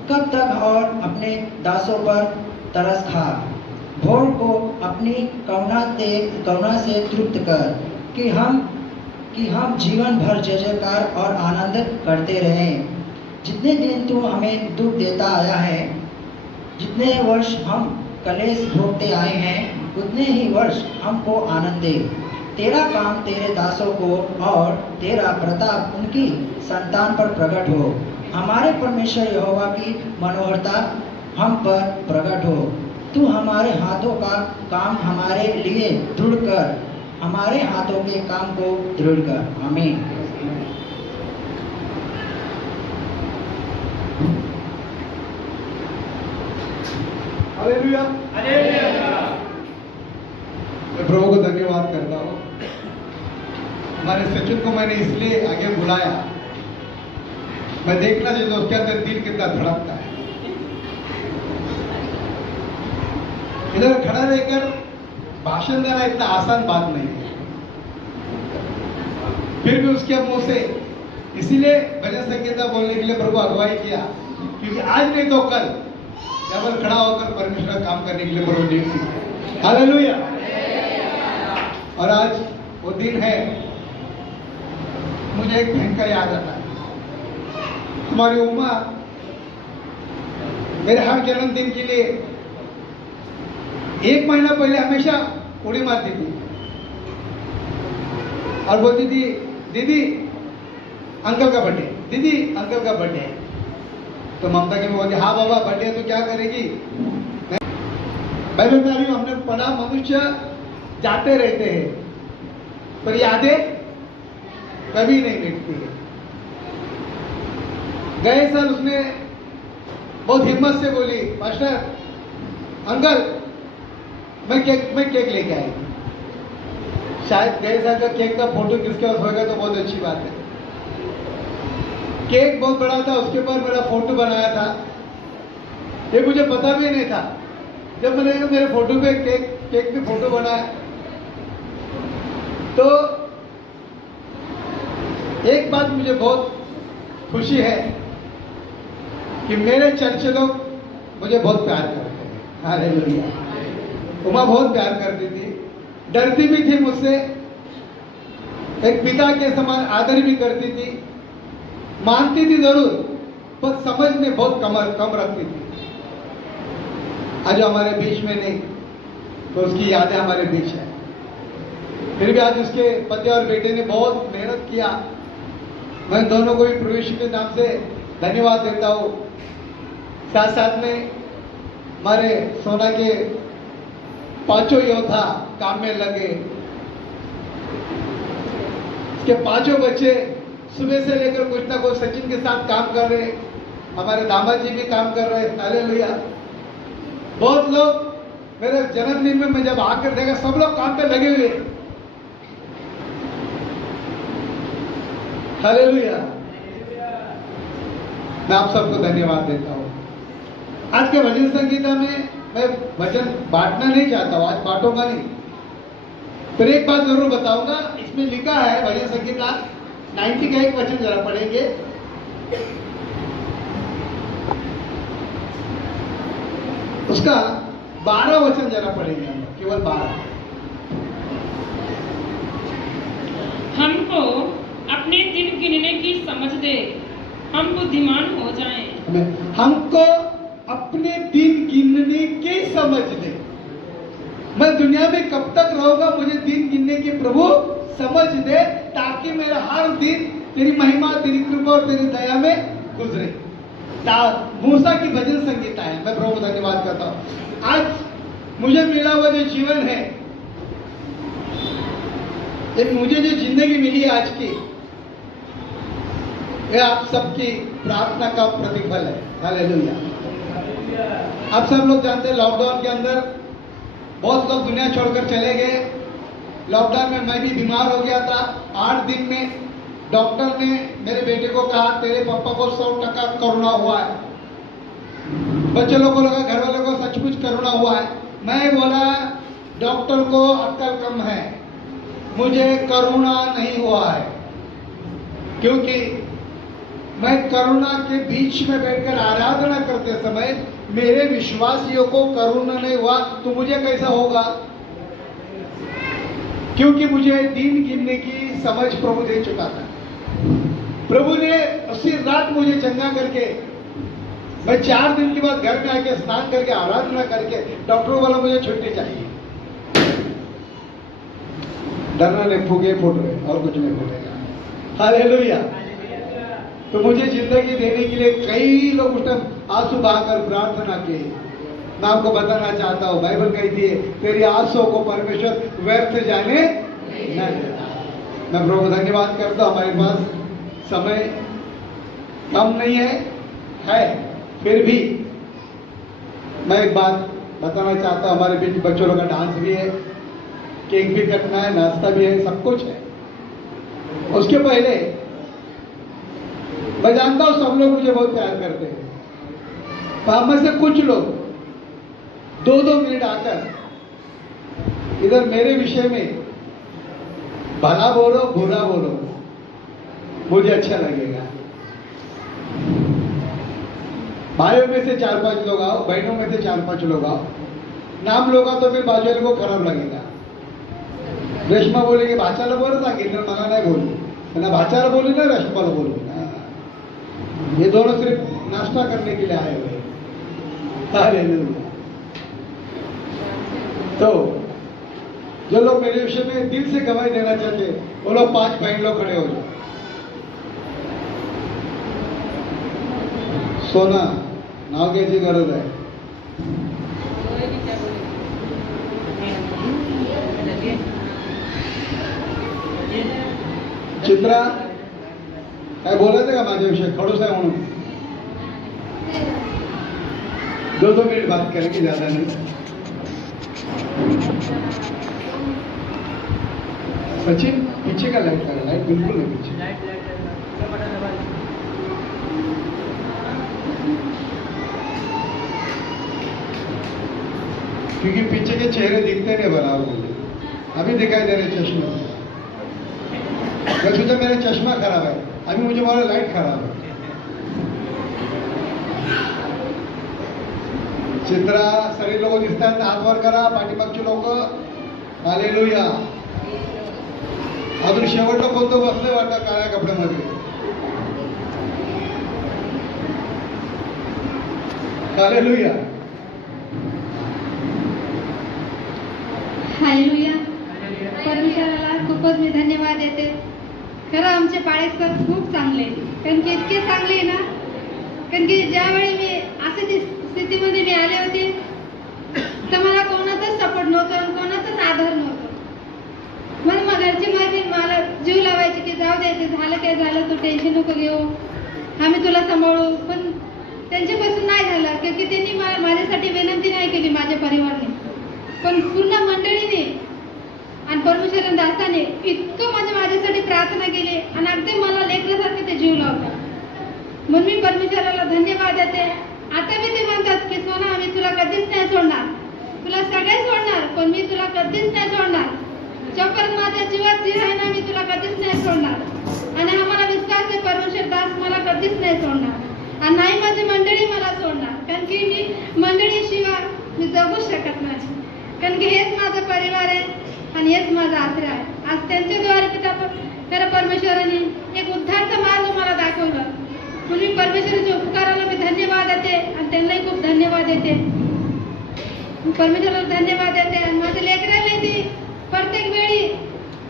कब तक और अपने दासों पर तरस खा। भोर को अपनी करुणा से तृप्त कर कि हम जीवन भर जय जयकार और आनंद करते रहें। जितने दिन तू हमें दुख देता आया है जितने वर्ष हम कलेश भोगते आए हैं उतने ही वर्ष हमको आनंद दे। तेरा काम तेरे दासों को और तेरा प्रताप उनकी संतान पर प्रकट हो। हमारे परमेश्वर यहोवा की मनोहरता हम पर प्रकट हो। तू हमारे हाथों का काम हमारे लिए दृढ़ कर हमारे हाथों के काम को दृढ़ कर। आमीन। हालेलुया। मैं प्रभु को धन्यवाद करता हूँ। हमारे सचिन को मैंने इसलिए आगे बुलाया, मैं देखना चाहता हूँ उसके अंदर दिल कितना धड़कता है। इधर खड़ा रहकर भाषण देना इतना आसान बात नहीं है, फिर भी उसके मुंह से इसीलिए भजन संगीता बोलने के लिए प्रभु अगुवाई किया, क्योंकि आज नहीं तो कल जब खड़ा होकर परमेश्वर का काम करने के लिए प्रभु ने सीखा। हालेलुया। और आज वो दिन है, मुझे एक बहन का याद आता है। हमारी उम्मा मेरे हर जन्मदिन के लिए 1 महीना पहले हमेशा उड़ी मारती थी और बोलती थी, दीदी अंकल का बर्थडे, दीदी अंकल का बर्थडे है। तो ममता की बोलती, हाँ बाबा बर्थडे तो क्या करेगी। बाइबल में अभी हमने पढ़ा, मनुष्य जाते रहते हैं पर यादें कभी नहीं मिटती है। गए साल उसने बहुत हिम्मत से बोली, मास्टर अंकल मैं केक लेके आई। शायद गए साल का केक का फोटो किसके पास होगा तो बहुत अच्छी बात है। केक बहुत बड़ा था, उसके ऊपर मेरा फोटो बनाया था। ये मुझे पता भी नहीं था। जब मैंने मेरे फोटो पे केक पे फोटो बनाया तो एक बात मुझे बहुत खुशी है कि मेरे चर्च लोग मुझे बहुत प्यार करते हैं। हालेलुया। उमा बहुत प्यार करती थी, डरती भी थी मुझसे, एक पिता के समान आदर भी करती थी, मानती थी जरूर पर समझ में बहुत कम रखती थी। आज हमारे बीच में नहीं तो उसकी यादें हमारे बीच है। फिर भी आज उसके पति और बेटे ने बहुत मेहनत किया। मैं दोनों को भी प्रभु यीशु के नाम से धन्यवाद देता हूँ। साथ साथ में हमारे सोना के 5 योद्धा काम में लगे। उसके 5 बच्चे सुबह से लेकर कुछ ना कुछ सचिन के साथ काम कर रहे। हमारे दामाद जी भी काम कर रहे। हालेलुया। बहुत लोग मेरे जन्मदिन में मैं जब आकर देखा, सब लोग काम पे लगे हुए। हालेलुया। मैं आप सबको धन्यवाद देता हूँ। आज के भजन संगीता में मैं वचन बांटना नहीं चाहता हूँ, आज बांटूंगा नहीं, पर एक बात जरूर बताऊंगा। इसमें लिखा है भजन संगीता 90 का एक वचन जरा पढ़ेंगे। उसका 12 वचन जरा पढ़ेंगे हम, केवल 12। हमको अपने दिन गिनने की समझ दे, हम बुद्धिमान हो जाएं। हमको अपने दिन गिनने की समझ दे। मैं दुनिया में कब तक रहूंगा, मुझे दिन गिनने की प्रभु समझ दे, ताकि मेरा हर दिन तेरी महिमा, तेरी कृपा और तेरी दया में गुजरे। मूसा की भजन संगीता है। मैं प्रभु को धन्यवाद करता हूँ। आज मुझे मिला हुआ जो जीवन है, ये मुझे जो जिंदगी मिली है आज की, ये आप सबकी प्रार्थना का प्रतिफल है। हालेलुया। आप सब लोग जानते हैं लॉकडाउन के अंदर बहुत लोग दुनिया छोड़कर चले गए। लॉकडाउन में मैं भी बीमार हो गया था। 8 दिन में डॉक्टर ने मेरे बेटे को कहा, तेरे पापा को 100% कोरोना हुआ है। बच्चों लोगों को लगा, घर वालों को सचमुच कोरोना हुआ है। मैं बोला, डॉक्टर को अक्ल कम है, मुझे कोरोना नहीं हुआ है, क्योंकि मैं कोरोना के बीच में बैठकर आराधना करते समय मेरे विश्वासियों को कोरोना नहीं हुआ तो मुझे कैसा होगा। क्योंकि मुझे दिन गिनने की समझ प्रभु दे चुका था। प्रभु ने उसी रात मुझे चंगा करके, मैं 4 दिन के बाद घर में आके स्नान करके आराधना करके, डॉक्टर वाला मुझे छुट्टी चाहिए। डरना नहीं, फूके फूट रहे और कुछ नहीं फूटेगा। हालेलुया। तो मुझे जिंदगी देने के लिए कई लोग उस टाइम आंसू बहाकर प्रार्थना की। मैं आपको बताना चाहता हूँ, बाइबल कहती है, तेरी आंसुओं को परमेश्वर व्यर्थ जाने नहीं। मैं प्रभु धन्यवाद करता हूं, हमारे पास समय कम नहीं है फिर भी मैं एक बात बताना चाहता हूं, हमारे बीच बच्चों लोग का डांस भी है, केक भी कटना है, नाश्ता भी है, सब कुछ है। उसके पहले मैं जानता हूं सब लोग मुझे बहुत प्यार करते हैं, पर हम में से कुछ लोग 2-2 मिनट आकर इधर मेरे विषय में भला बोलो बुरा बोलो, मुझे अच्छा लगेगा। भाइयों में से 4-5 लोग आओ, बहनों में से 4-5 लोग आओ, नाम लोगा तो फिर बाजू वाले को खराब लगेगा। रेशमा बोलेगी भाषाला बोलत सांगितलं, मला नाही बोलली, ना भाषाला बोली ना रेशमाला बोलली। ये दोनों सिर्फ नाश्ता करने के लिए आए हुए। हालेलुया। तो जो लोग मेरे विषय में दिल से गवाही देना चाहते वो लोग 5 बहन लोग खड़े हो जाओ। सोना नाव घ्यायची गरज आहे। चित्रा काय बोलायचं का माझ्याविषयी? खडूस आहे म्हणून 2-2 मिनट बात करेंगे, ज्यादा नहीं। सचिन पीछे का लाइट लगा, लाइट बिल्कुल नहीं पीछे। क्योंकि पीछे के चेहरे दिखते नहीं बराबर मुझे, अभी दिखाई दे रहे चश्मे। मैं सोचा मेरा चश्मा खराब है, अभी मुझे बोला लाइट खराब है। चित्रा सगळे लोक दिसतात, हात वर करा, पाठीमागचे लोक। हालेलुया। अजून शेवटला कोणतं बसलंय वाटतं काळ्या कपड्यामध्ये? हालेलुया। हालेलुया. परमेश्वराला खूपच मी धन्यवाद देते. खरं आमचे पाळेक सर खूप चांगले, कारण की इतके चांगले ना, कारण की ज्यावेळी मी अशा स्थितीमध्ये मी आले होते तर मला कोणाचाच सपोर्ट नव्हता आणि कोणाचाच आधार नव्हता. म्हणून मग घरची माझी मला जीव लावायची की जाऊ दे, ते झालं काय झालं, तू टेन्शन नको घेऊ, आम्ही तुला सांभाळू. पण त्यांच्यापासून नाही झालं, कारण की त्यांनी माझ्यासाठी विनंती नाही केली माझ्या परिवाराने, पण पूर्ण मंडळीने आणि परमेश्वर दासाने इतकं माझ्यासाठी प्रार्थना केली आणि अगदी मला लेकरासारखं ते जीव लावतात. म्हणून मी परमेश्वराला धन्यवाद देते. आता मी ते म्हणतात की सोना आम्ही तुला कधीच नाही सोडणार, तुला सगळे सोडणार, पण मी तुला कधीच नाही सोडणार. जोपर्यंत माझ्या जीवात जीव आहे ना, मी तुला कधीच नाही सोडणार. आणि आम्हाला विश्वास आहे परमेश्वर दास मला कधीच नाही सोडणार आणि नाही माझी मंडळी मला सोडणार, कारण की मी मंडळीशिवाय मी जगू शकत नाही. कारण की हेच माझा परिवार आहे आणि हेच माझा आश्रय आहे. आज त्यांच्याद्वारे पिता खरं परमेश्वराने एक उद्धारचा मार्ग मला दाखवला. म्हणून मी परमेश्वराच्या उपकाराला मी धन्यवाद देते आणि त्यांनाही खूप धन्यवाद देते. परमेश्वराला धन्यवाद देते. आणि माझ्या लेकराला ते प्रत्येक वेळी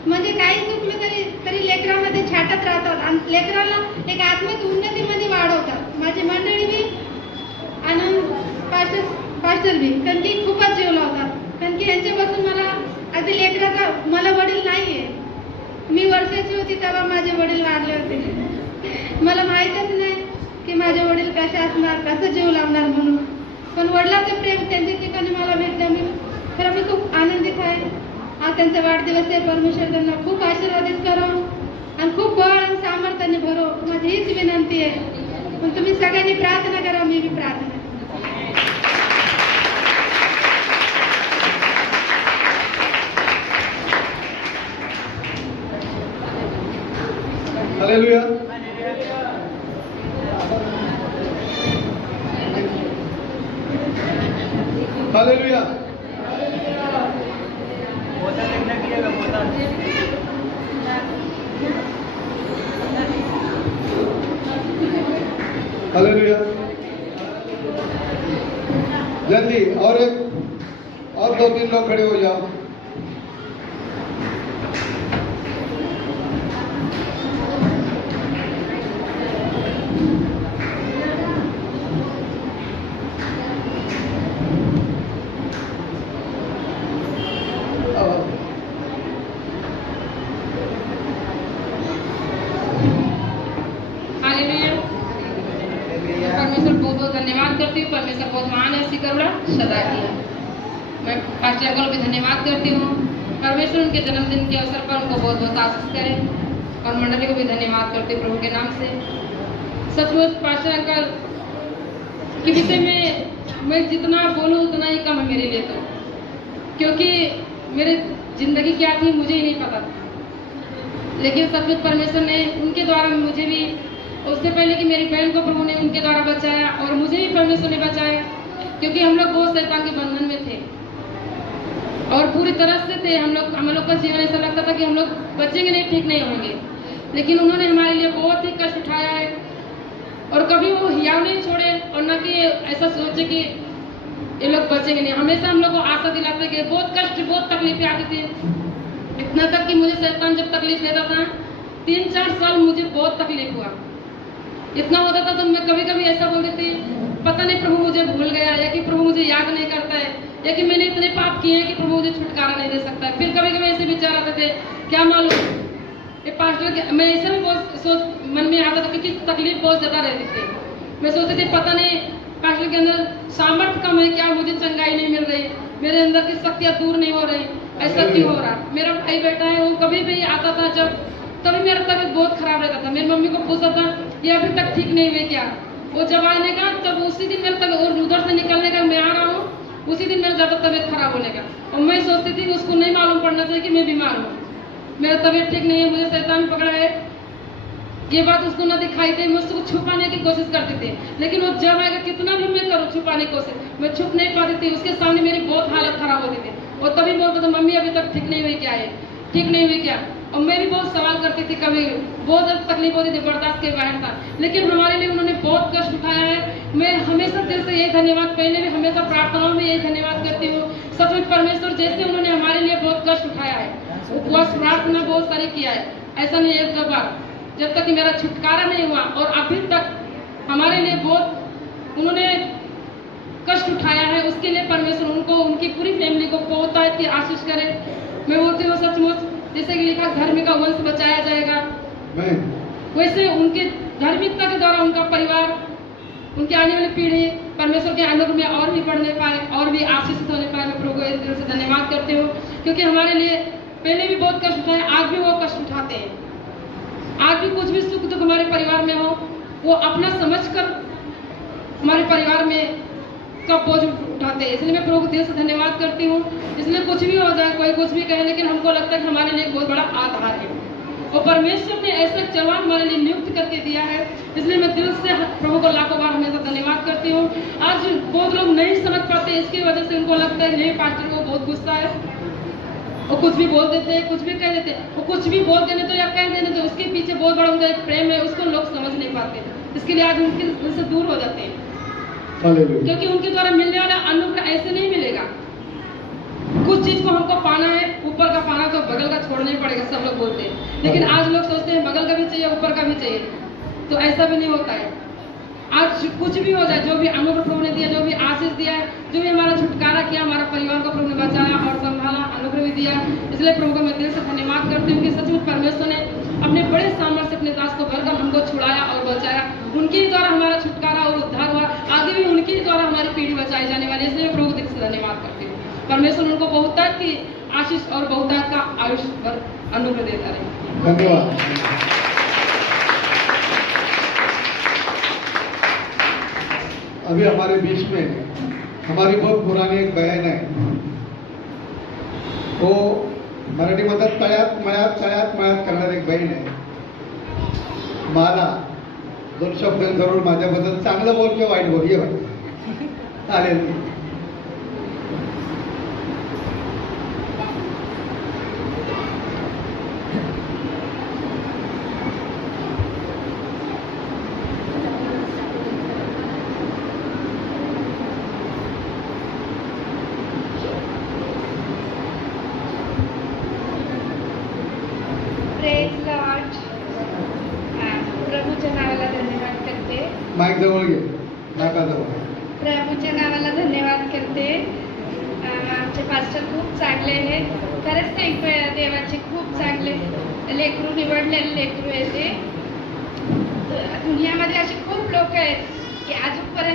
म्हणजे काही चुकलं तरी लेकरांना ते छाटत राहतात आणि लेकराला एक आत्मिक उन्नतीमध्ये वाढवतात. माझी मंडळी बी आणि पास्टर बी, कारण की खूपच जीव लावतात. कारण की यांच्यापासून मला अगदी लेकराचा मला वडील नाहीये. मी वर्षाची होती तेव्हा माझे वडील वारले होते. मला माहीतच नाही की माझे वडील कसे असणार, कसं जीव लावणार म्हणून. पण वडिलांचं प्रेम त्यांच्या ठिकाणी मला भेटलं. मी खूप आनंदित आहे. आज त्यांचा वाढदिवस आहे. परमेश्वर त्यांना खूप आशीर्वादित करो आणि खूप बळ आणि सामर्थ्याने भरो, माझी हीच विनंती आहे. पण तुम्ही सगळ्यांनी प्रार्थना करा, मी बी प्रार्थना. हालेलुया. हालेलुया. हालेलुया. जल्दी और 2-3 लोग खड़े हो जाओ। परमेश्वर बहुत बहुत धन्यवाद करती हूँ। परमेश्वर बहुत महान है, उसकी करुणा सदा की है। मैं पास्टर अंकल को भी धन्यवाद करती हूँ। परमेश्वर उनके जन्मदिन के अवसर पर उनको बहुत बहुत आशीष करे और मंडली को भी धन्यवाद करती हूँ प्रभु के नाम से। सचमुच पास्टर अंकल के विषय में मैं जितना बोलूँ उतना ही कम है मेरे लिए, तो क्योंकि मेरी जिंदगी क्या थी मुझे ही नहीं पता था, लेकिन सचमुच परमेश्वर ने उनके द्वारा मुझे भी, उससे पहले कि मेरी बहन को प्रभु ने उनके द्वारा बचाया और मुझे भी परमेश्वर ने बचाया, क्योंकि हम लोग बहुत शैतान के बंधन में थे और पूरी तरह से थे। हम लोग का जीवन ऐसा लगता था कि हम लोग बचेंगे नहीं, ठीक नहीं होंगे, लेकिन उन्होंने हमारे लिए बहुत ही कष्ट उठाया है और कभी वो हियाव नहीं छोड़े और न कि ऐसा सोचे कि ये लोग बचेंगे नहीं। हमेशा हम लोग को आशा दिलाते कि बहुत कष्ट, बहुत तकलीफें आती थी, इतना तक कि मुझे शैतान जब तकलीफ देता था 3-4 साल मुझे बहुत तकलीफ हुआ। इतना होता था तो मैं कभी कभी ऐसा बोल देती, पता नहीं प्रभु मुझे भूल गया या कि प्रभु मुझे याद नहीं करता है या कि मैंने इतने पाप किए हैं कि प्रभु मुझे छुटकारा नहीं दे सकता है। फिर कभी कभी ऐसे विचार आते थे, क्या मालूम ये पास्टर के, मैं ऐसा भी बहुत सोच मन में आता था क्योंकि तकलीफ बहुत ज़्यादा रहती थी। मैं सोचती थी पता नहीं पास्टर के अंदर सामर्थ्य कम है क्या, मुझे चंगाई नहीं मिल रही, मेरे अंदर की शक्तियाँ दूर नहीं हो रही, ऐसा क्यों हो रहा। मेरा भाई बेटा है, वो कभी भी आता था जब, तभी मेरा तबीयत बहुत खराब रहता था। मेरी मम्मी को पूछा था ये अभी तक ठीक नहीं हुए क्या, वो जब आने का तब उसी दिन मेरा तबीयत, और उधर से निकलने का मैं आ रहा हूँ उसी दिन मेरा ज़्यादा तबीयत खराब होने का, और मैं सोचती थी उसको नहीं मालूम पड़ना चाहिए कि मैं बीमार हूँ, मेरा तबीयत ठीक नहीं है, मुझे शैतान पकड़ा है, ये बात उसको ना दिखाई दे। मैं उसको छुपाने की कोशिश करती थी, लेकिन वो जब आएगा कितना भी मैं करूँ छुपाने की कोशिश, मैं छुप नहीं पाती थी। उसके सामने मेरी बहुत हालत खराब होती थी। वो तभी बोलता था मम्मी अभी तक ठीक नहीं हुई क्या है, ठीक नहीं हुई क्या, और मैं भी बहुत सवाल करती थी, कभी बहुत ज़्यादा तकलीफ होती थी, बर्दाश्त के बाहर था, लेकिन हमारे लिए उन्होंने बहुत कष्ट उठाया है। मैं हमेशा दिल से यही धन्यवाद, पहले भी हमेशा प्रार्थनाओं में यही धन्यवाद करती हूँ। सचमुच परमेश्वर जैसे उन्होंने हमारे लिए बहुत कष्ट उठाया है, उपवास प्रार्थना बहुत सारी किया है, ऐसा नहीं एक दो बार, जब तक कि मेरा छुटकारा नहीं हुआ, और अभी तक हमारे लिए बहुत उन्होंने कष्ट उठाया है। उसके लिए परमेश्वर उनको, उनकी पूरी फैमिली को बहुतायत की आशीष करे। मैं बोलती हूँ सचमुच जैसे कि लिखा धर्म का वंश बचाया जाएगा, वैसे उनके धार्मिकता के द्वारा उनका परिवार, उनकी आने वाली पीढ़ी परमेश्वर के अनुग्रह में और भी बढ़ने पाए और भी आशीषित होने पाए। मैं प्रभु को इस दिल से धन्यवाद करती हूँ, क्योंकि हमारे लिए पहले भी बहुत कष्ट उठाए, आज भी वो कष्ट उठाते हैं। आज भी कुछ भी सुख दुख हमारे परिवार में हो, वो अपना समझकर हमारे परिवार में का बोझ उठाते हैं। इसलिए मैं प्रभु को दिल से धन्यवाद करती हूँ। इसलिए कुछ भी हो जाए, कोई कुछ भी कहे, लेकिन हमको लगता है कि हमारे लिए बहुत बड़ा आधार है, और परमेश्वर ने ऐसा जवान हमारे लिए नियुक्त करके दिया है। इसलिए मैं दिल से प्रभु को लाखों बार हमेशा धन्यवाद करती हूँ। आज बहुत लोग नहीं समझ पाते, इसकी वजह से उनको लगता है नहीं पास्टर को बहुत गुस्सा है, वो कुछ भी बोल देते हैं, कुछ भी कह देते हैं। वो कुछ भी बोल देने तो या कह देने तो उसके पीछे बहुत बड़ा उनका एक प्रेम है, उसको लोग समझ नहीं पाते। इसके लिए आज उनसे दूर हो जाते हैं, क्योंकि उनके द्वारा मिलने वाला अनुग्रह ऐसे नहीं मिलेगा। कुछ चीज को हमको पाना है, ऊपर का पाना तो बगल का छोड़ना ही पड़ेगा, सब लोग बोलते हैं, लेकिन आज लोग सोचते हैं बगल का भी चाहिए ऊपर का भी चाहिए, तो ऐसा भी नहीं होता है। आज कुछ भी हो जाए, जो भी अनुग्रह प्रभु ने दिया, जो भी आशीष दिया है, जो भी हमारा छुटकारा किया, हमारा परिवार को प्रभु ने बचाया और संभाला, अनुग्रह भी दिया, इसलिए प्रभु को मैं दिल से धन्यवाद करती हूँ कि सचमुच परमेश्वर ने अपने बड़े सामर्थ्य से अपने दास को भरकर हमको छुड़ाया और बचाया। उनके ही द्वारा हमारा छुटकारा और उद्धार हुआ, आगे भी उनके ही द्वारा हमारी पीढ़ी बचाई जाने वाली है। इसलिए प्रभु को दिल से धन्यवाद करती हूँ। परमेश्वर उनको बहुतायत की आशीष और बहुतायत का आयुष्य पर अनुग्रह देता रहे। धन्यवाद। अभी हमारे बीच में हमारी बहुत पुरानी एक बहन है, वो मराठीमध्ये तळ्यात मळ्यात तळ्यात मळ्यात करणारी एक बहीण आहे। मला 2 शब्द जरूर माझ्याबद्दल चांगलं बोल किंवा वाईट बोल, ये बाई चालेल। Praise Lord. प्रभूच्या नावाला धन्यवाद करते। माईक जवळ घे, नाकाजवळ। प्रभूच्या नावाला धन्यवाद करते। आमचे पास्टर खूप चांगले आहेत, खरंच ते देवाचे खूप चांगले लेकरू, निवडलेले लेकरू आहे ते। दुनियामध्ये असे खूप लोक आहेत की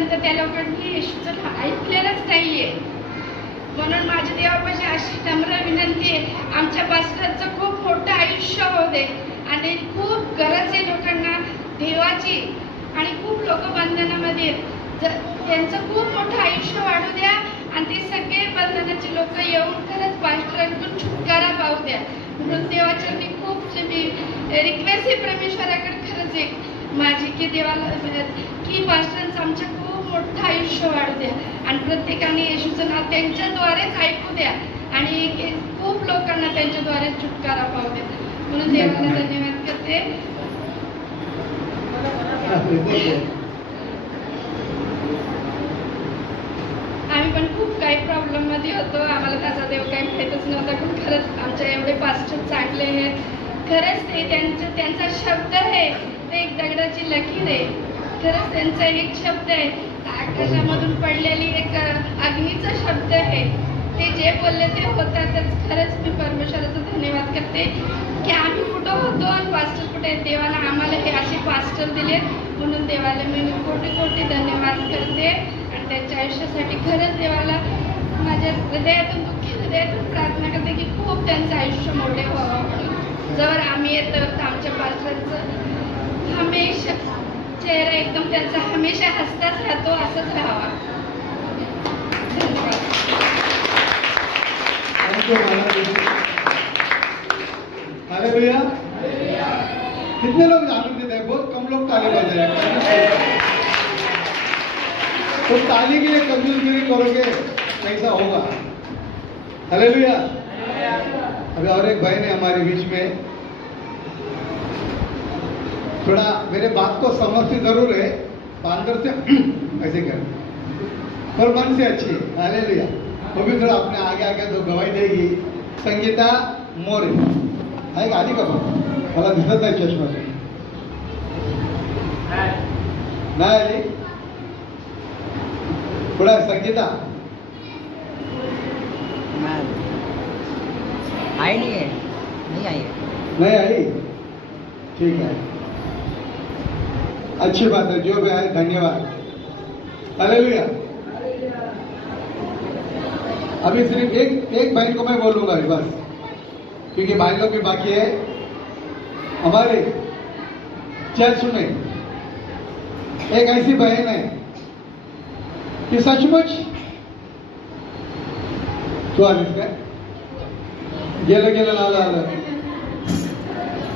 आतापर्यंत त्या लोकांनी येशूचं ऐकलेलंच नाहीये. म्हणून माझ्या देवापाशी अशी नम्र विनंती आहे, आमच्या पास्टरचं खूप मोठं आयुष्य होऊ दे आणि खूप गरज आहे लोकांना देवाची आणि खूप लोक बंधनामध्ये आहेत. त्यांचं खूप मोठं आयुष्य वाढू द्या आणि ते सगळे बंधनाचे लोक येऊन खरंच पास्टरांकडून छुटकारा पाहू द्या. म्हणून देवाच्या मी खूप मी रिक्वेस्ट आहे परमेश्वराकडे खरंच आहे माझी की देवाला की पास्टरांचं आमच्या खूप मोठं आयुष्य वाढू द्या आणि प्रत्येकाने येशूचं नाव त्यांच्याद्वारेच ऐकू द्या आणि खूप लोकांना त्यांच्याद्वारे छुटकारा पाहू द्या. म्हणून देवाला धन्यवाद करते. आम्ही पण खूप काही प्रॉब्लेम मध्ये होतो. आम्हाला त्याचा देव काही माहीतच नव्हता. पण खरंच आमच्या एवढे पास्टर चांगले आहेत. खरंच ते त्यांचा शब्द आहे ते एक दगडाची लकीर आहे. खरंच त्यांचा एक शब्द आहे आकाशामधून पडलेली एक अग्नीचा शब्द आहे. ते जे बोलले ते होतातच. खरंच मी परमेश्वराचा धन्यवाद करते की आम्ही कुठं होतो आणि पास्टर कुठे आहेत. देवाला आम्हाला हे असे पास्टर दिलेत म्हणून देवाला मी कोटी कोटी धन्यवाद करते आणि त्यांच्या आयुष्यासाठी खरंच देवाला माझ्या हृदयातून दुःखी हृदयातून प्रार्थना करते की खूप त्यांचं आयुष्य मोठे व्हावं म्हणून. जर आम्ही येतो तर आमच्या पास्टरचं हमेशा चेहरा एकदम त्यांचा हमेशा हसताच राहतो असंच राहावा. धन्यवाद. हालेलुया. कितने लोग आनंद देते हैं? बहुत कम लोग ताली बजा रहे हैं. तो ताली के लिए कंजूसगिरी करोगे कैसा होगा? हालेलुया. अभी और एक बहन है हमारे बीच में, थोड़ा मेरे बात को समझती जरूर है, अंदर से ऐसे कर पर मन से अच्छी है. हालेलुया. वो भी थोड़ा अपने आगे आगे तो गवाही देगी. संगीता मोरे आहे का? आली का? मला दिसत नाही चष्मा. नाही आली. थोड़ा संगीता आई नहीं है, नहीं आई है. नहीं आई. ठीक है, अच्छी बात है. जो भी है धन्यवाद. हालेलुया. अभी सिर्फ एक बहन को मैं बोलूंगा बस, क्योंकि भाई लोग भी बाकी है. हमारे चर्च में एक ऐसी बहन है कि सचमुच तू आलीस काय? गेलं गेलं आलं आलं.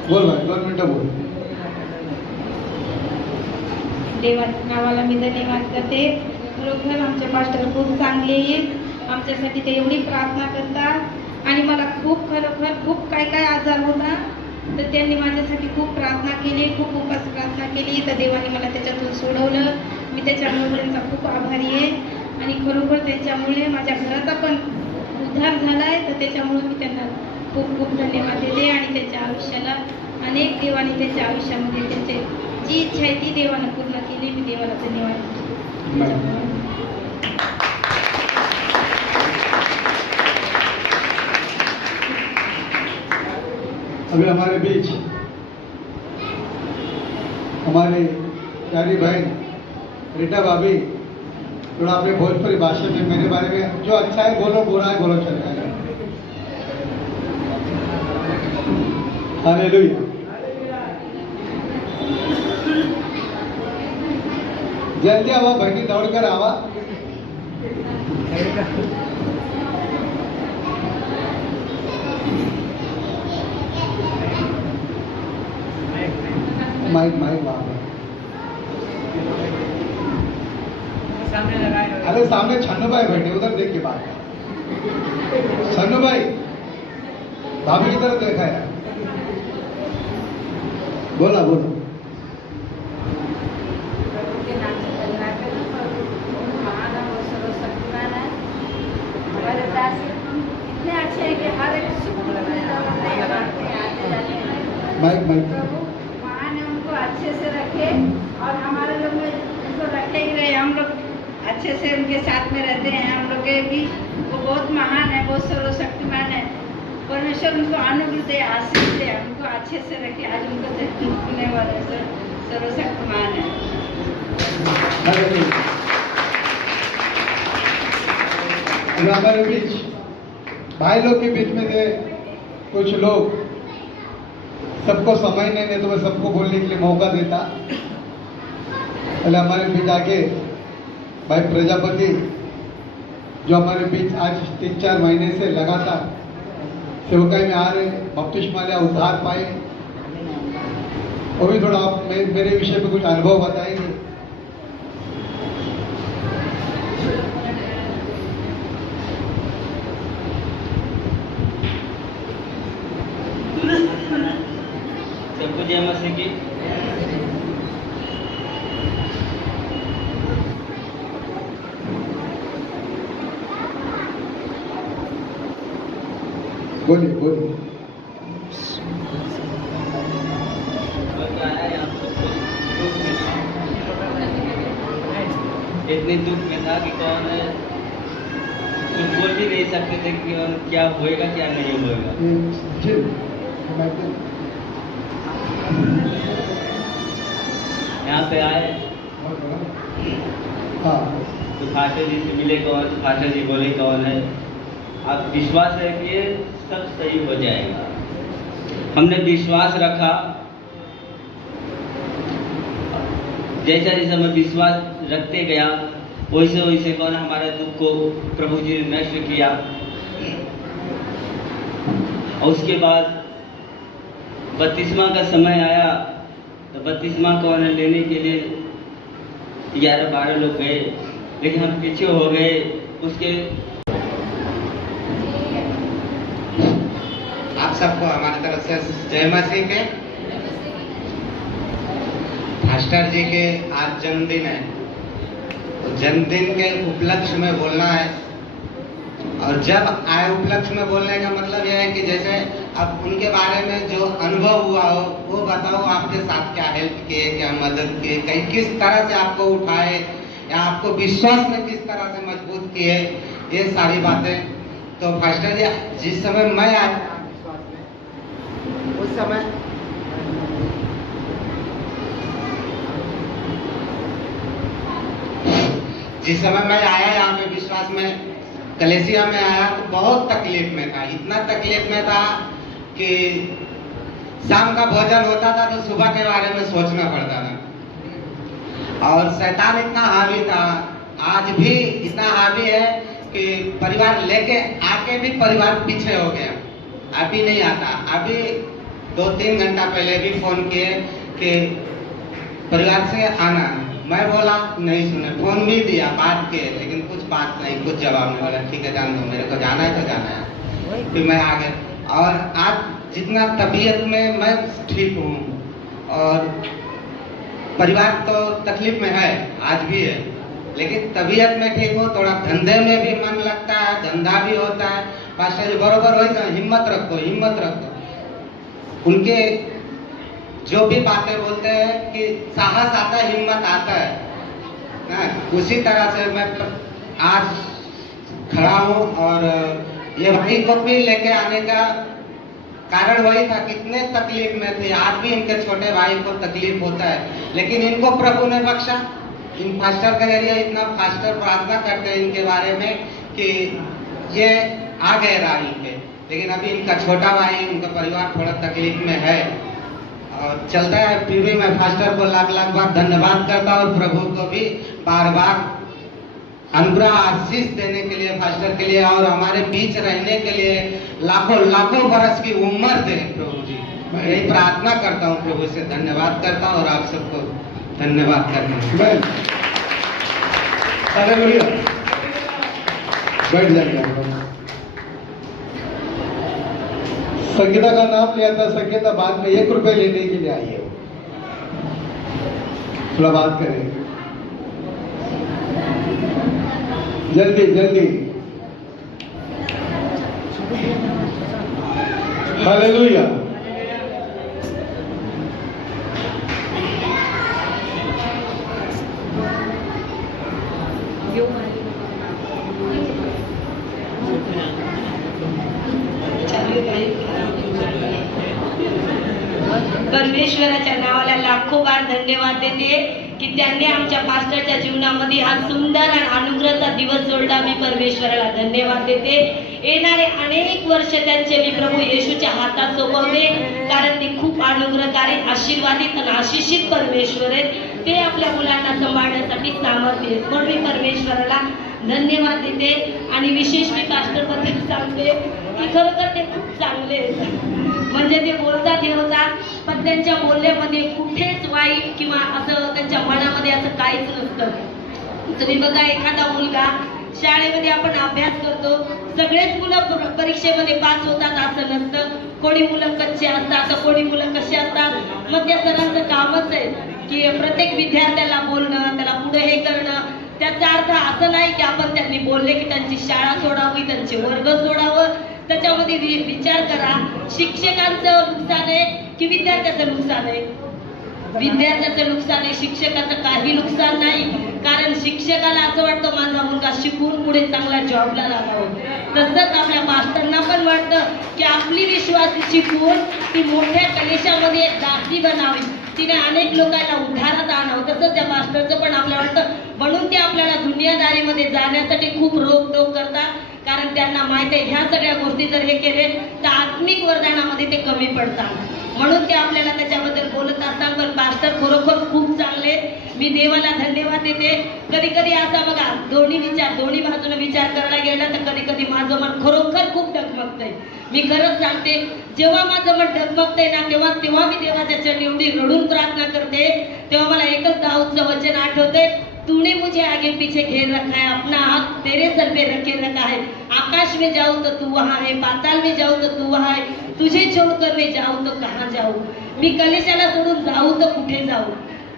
बोल भाई, 2 मिनिटं बोल. देवाच्या नावाला मी धन्यवाद करते. खरोखर आमचे पास्टर खूप चांगले आहेत. आमच्यासाठी ते एवढी प्रार्थना करतात आणि मला खूप खरोखर खूप काय आजार होता तर त्यांनी माझ्यासाठी खूप प्रार्थना केली, खूप उपास प्रार्थना केली तर देवाने मला त्याच्यातून सोडवलं. मी त्याच्यामुळे त्यांचा खूप आभारी आहे आणि खरोखर त्यांच्यामुळे माझ्या घराचा पण उद्धार झाला आहे. तर त्याच्यामुळे मी त्यांना खूप खूप धन्यवाद देते आणि त्यांच्या आयुष्याला अनेक देवाने त्यांच्या आयुष्यामध्ये त्यांचे जी इच्छा आहे ती देवानं पूर्ण केली. मी देवाला धन्यवाद. अभी हमारे बीच हमारी प्यारी बहन रीटा भाभी थोड़ा अपने भोजपुरी भाषा में मेरे बारे में जो अच्छा है बोलो, बुरा है बोलो, चल जाएगा. हालेलुया. जल्दी आवा बहनी, दौड़कर आवा. माइक वहाँ पे. अरे सामने छन्नू भाई बैठे, उधर देख के बात. छन्नू भाई भाभी की तरफ देखा है. बोला बोलो. हमारे दास इतने अच्छे हैं कि हर एक सुख माइक प्रभु महान है, उनको अच्छे से रखे और हमारे लोग में उनको रखे ही रहे. हम लोग अच्छे से उनके साथ में रहते हैं. हम लोग के भी वो बहुत महान है, बहुत सर्वशक्तिमान है. परमेश्वर उनको अनुग्रह दे, आशीष दे, उनको अच्छे से रखे. आज उनको देखने वाले सर्वशक्तिमान है. हालेलुया. जो हमारे बीच भाई लोग के बीच में थे कुछ लोग, सबको समय नहीं तो मैं सबको बोलने के लिए मौका देता। पहले हमारे बीच आके भाई प्रजापति जो हमारे बीच आज 3-4 महीने से लगातार सेवकाई में आ रहे, बपतिस्मा लिया, उद्धार पाए, वो भी थोड़ा आप मेरे विषय में कुछ अनुभव बताएंगे। सबको जय मसीह की। बोलिए बोलिए। और क्या है यहाँ पे दुख में था। इतने दुख में था कि कौन कुछ बोल भी नहीं सकते थे कि क्या होएगा क्या नहीं होएगा। जी यहाँ पे आए हाँ तो फास्टर जी से मिले, कौन फास्टर जी बोले कौन है, आप विश्वास रखिए सब सही हो जाएगा। हमने विश्वास रखा, जैसा जैसा मैं विश्वास रखते गया वैसे वैसे कौन हमारे दुख को प्रभु जी ने नष्ट किया। और उसके बाद बपतिस्मा का समय आया तो बपतिस्मा कौन लेने के लिए 11-12 लोग गए, लेकिन हम पीछे हो गए। उसके आप सबको हमारी तरफ से जय मसीह के। फास्टर जी के आज जन्मदिन है, तो जन्मदिन के उपलक्ष्य में बोलना है। और जब आए उपलक्ष्य में बोलने का मतलब यह है कि जैसे अब उनके बारे में जो अनुभव हुआ हो वो बताओ, आपके साथ क्या हेल्प किए, क्या मदद किए, कहीं किस तरह से आपको उठाए या आपको विश्वास में किस तरह से मजबूत किए, ये सारी बातें। तो फास्टर जी जिस समय मैं आया विश्वास में, उस समय जिस समय मैं आया यहाँ पे विश्वास में कलेसिया में आया तो बहुत तकलीफ में था। इतना तकलीफ में था कि शाम का भोजन होता था तो सुबह के बारे में सोचना पड़ता था। और शैतान इतना हावी था, आज भी इतना हावी है कि परिवार लेके आके भी परिवार पीछे हो गया, अभी नहीं आता। अभी 2-3 घंटा पहले भी फोन किए कि परिवार से आना, मैं बोला नहीं सुने, फोन भी दिया, बात किए, लेकिन कुछ बात नहीं, कुछ जवाब नहीं। बोला ठीक है जान दो, मेरे को जाना है तो जाना है। फिर मैं आ गया और आज जितना तबीयत में मैं ठीक हूँ और परिवार तो तकलीफ में है, आज भी है, लेकिन तबीयत में ठीक हो, थोड़ा धंधे में भी मन लगता है, धंधा भी होता है। पास्टर जी बरोबर वही, हिम्मत रखो, हिम्मत रखो। उनके जो भी बातें बोलते हैं कि साहस आता है, हिम्मत आता है, उसी तरह से मैं आज खड़ा हूँ। और ये भाई को भी लेके आने का कारण वही था, कितने तकलीफ में थे, आज भी इनके छोटे भाई को तकलीफ होता है, लेकिन इनको प्रभु ने बख्शा। इन फास्टर का एरिया इतना फास्टर प्रार्थना करते हैं इनके बारे में कि ये आ गए राही पे, लेकिन अभी इनका छोटा भाई, उनका परिवार थोड़ा तकलीफ में है और चलता है। फिर भी मैं फास्टर को लाख लाख बार धन्यवाद करता हूँ और प्रभु को भी बार बार अनुग्रह आशीष देने के लिए, फास्टर के लिए और हमारे बीच रहने के लिए लाखों लाखों बरस की उम्र दे प्रभु जी। मैं यही प्रार्थना करता हूँ, प्रभु से धन्यवाद करता हूँ और आप सबको धन्यवाद करता हूँ। बैठ जाइए। संगीता का नाम लिया था, संगीता बाद में 1 रुपए लेने के लिए आई है, थोड़ा बात करेंगे जल्दी जल्दी। हालेलुया। परमेश्वराच्या नावाला लाखो बार धन्यवाद देते की त्यांनी आमच्या पास्टरच्या जीवनामध्ये हा सुंदर आणि अनुग्रहाचा दिवस जोडला. मी परमेश्वराला धन्यवाद देते. येणारे अनेक वर्ष त्यांचे मी प्रभू येशूच्या हातात सोपवले, कारण ते खूप अनुग्रहकारी, आशीर्वादित आणि आशिषित परमेश्वर आहेत. ते आपल्या मुलांना सांभाळण्यासाठी सामर्थ्य आहेत. म्हणून मी परमेश्वराला धन्यवाद देते. आणि विशेष मी पास्टरबद्दल सांगते की खरोखर ते खूप चांगले आहेत. म्हणजे ते बोलतात हे होतात, पण त्यांच्या बोलण्यामध्ये कुठेच वाईट किंवा असं त्यांच्या मनामध्ये असं काहीच नसतं. तुम्ही बघा, एखादा मुलगा शाळेमध्ये आपण अभ्यास करतो, सगळेच मुलं परीक्षेमध्ये पास होतात असं नसतं. कोणी मुलं कच्चे असतात तर कोणी मुलं कसे असतात. मग त्या सरांचं कामच आहे की प्रत्येक विद्यार्थ्याला बोलणं, त्याला पुढे हे करणं. त्याचा अर्थ असं नाही की आपण त्यांनी बोलले की त्यांची शाळा सोडावी, त्यांचे वर्ग सोडावं. त्याच्यामध्ये विचार करा, शिक्षकांचं नुकसान आहे की विद्यार्थ्याचं नुकसान आहे? विद्यार्थ्याचं नुकसान आहे, शिक्षकाचं काही नुकसान नाही. कारण शिक्षकाला असं वाटतं माझा मुलगा शिकून पुढे चांगला जॉबला लागावं. तसंच आपल्या मास्टरना पण वाटतं की आपली विश्वासाची पोर ती मोठ्या कलेशामध्ये एक दासी बनावी, तिने अनेक लोकांना उद्धारात आणावं. तसंच त्या मास्टरचं पण आपल्याला वाटतं. म्हणून ते आपल्याला दुनियादारीमध्ये जाण्यासाठी खूप रोकटोक करतात, कारण त्यांना माहित आहे ह्या सगळ्या गोष्टी जर हे केले तर आत्मिक वरदानामध्ये ते कमी पडतात. म्हणून ते आपल्याला त्याच्याबद्दल बोलत असतात. पण पास्टर खरोखर खूप चांगले. मी देवाला धन्यवाद देते. कधी कधी असा बघा, दोन्ही बाजूने विचार करायला गेला तर कधी कधी माझं मन खरोखर खूप डगमगतंय. मी खरंच सांगते, जेव्हा माझं मन डगमगतंय ना, तेव्हा मी देवाच्या चरणी एवढी रडून प्रार्थना करते. तेव्हा मला एकच दाऊदचं वचन आठवते, तूने मुझे आगे पीछे घेर रखा है, अपना हाथ तेरे सर पे रखे रखा है. आकाश में जाऊं तो तू वहां है, पाताल में जाऊं तो तू वहां है, तुझे छोड़कर मैं जाऊं तो कहां जाऊं. मी कलेशाला सोडून जाऊ तर कुठे जाऊ?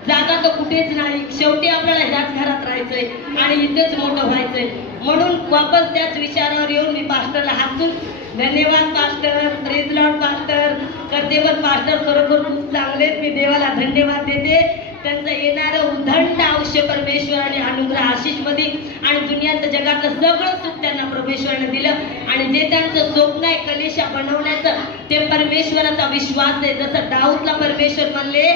जागा तर कुठेच नाही. शेवटी आपल्याला ह्याच घरात राहायचंय आणि इथेच मोठं व्हायचंय. म्हणून वापस त्याच विचारावर येऊन मी पास्टरला हसून धन्यवाद पास्टर, प्रेज लॉर्ड पास्टर करते. पण पास्टर खरोखर खूप चांगले. मी देवाला धन्यवाद देते. त्यांचं येणारं उदंड आयुष्य परमेश्वराने अनुग्रह आशिष मध्ये आणि दुनियाचं जगाचं सगळं सुख त्यांना परमेश्वराने दिलं. आणि जे त्यांचं स्वप्न आहे कलेशा बनवण्याचं, ते परमेश्वराचा विश्वास आहे. जसं दाऊदला परमेश्वर म्हणले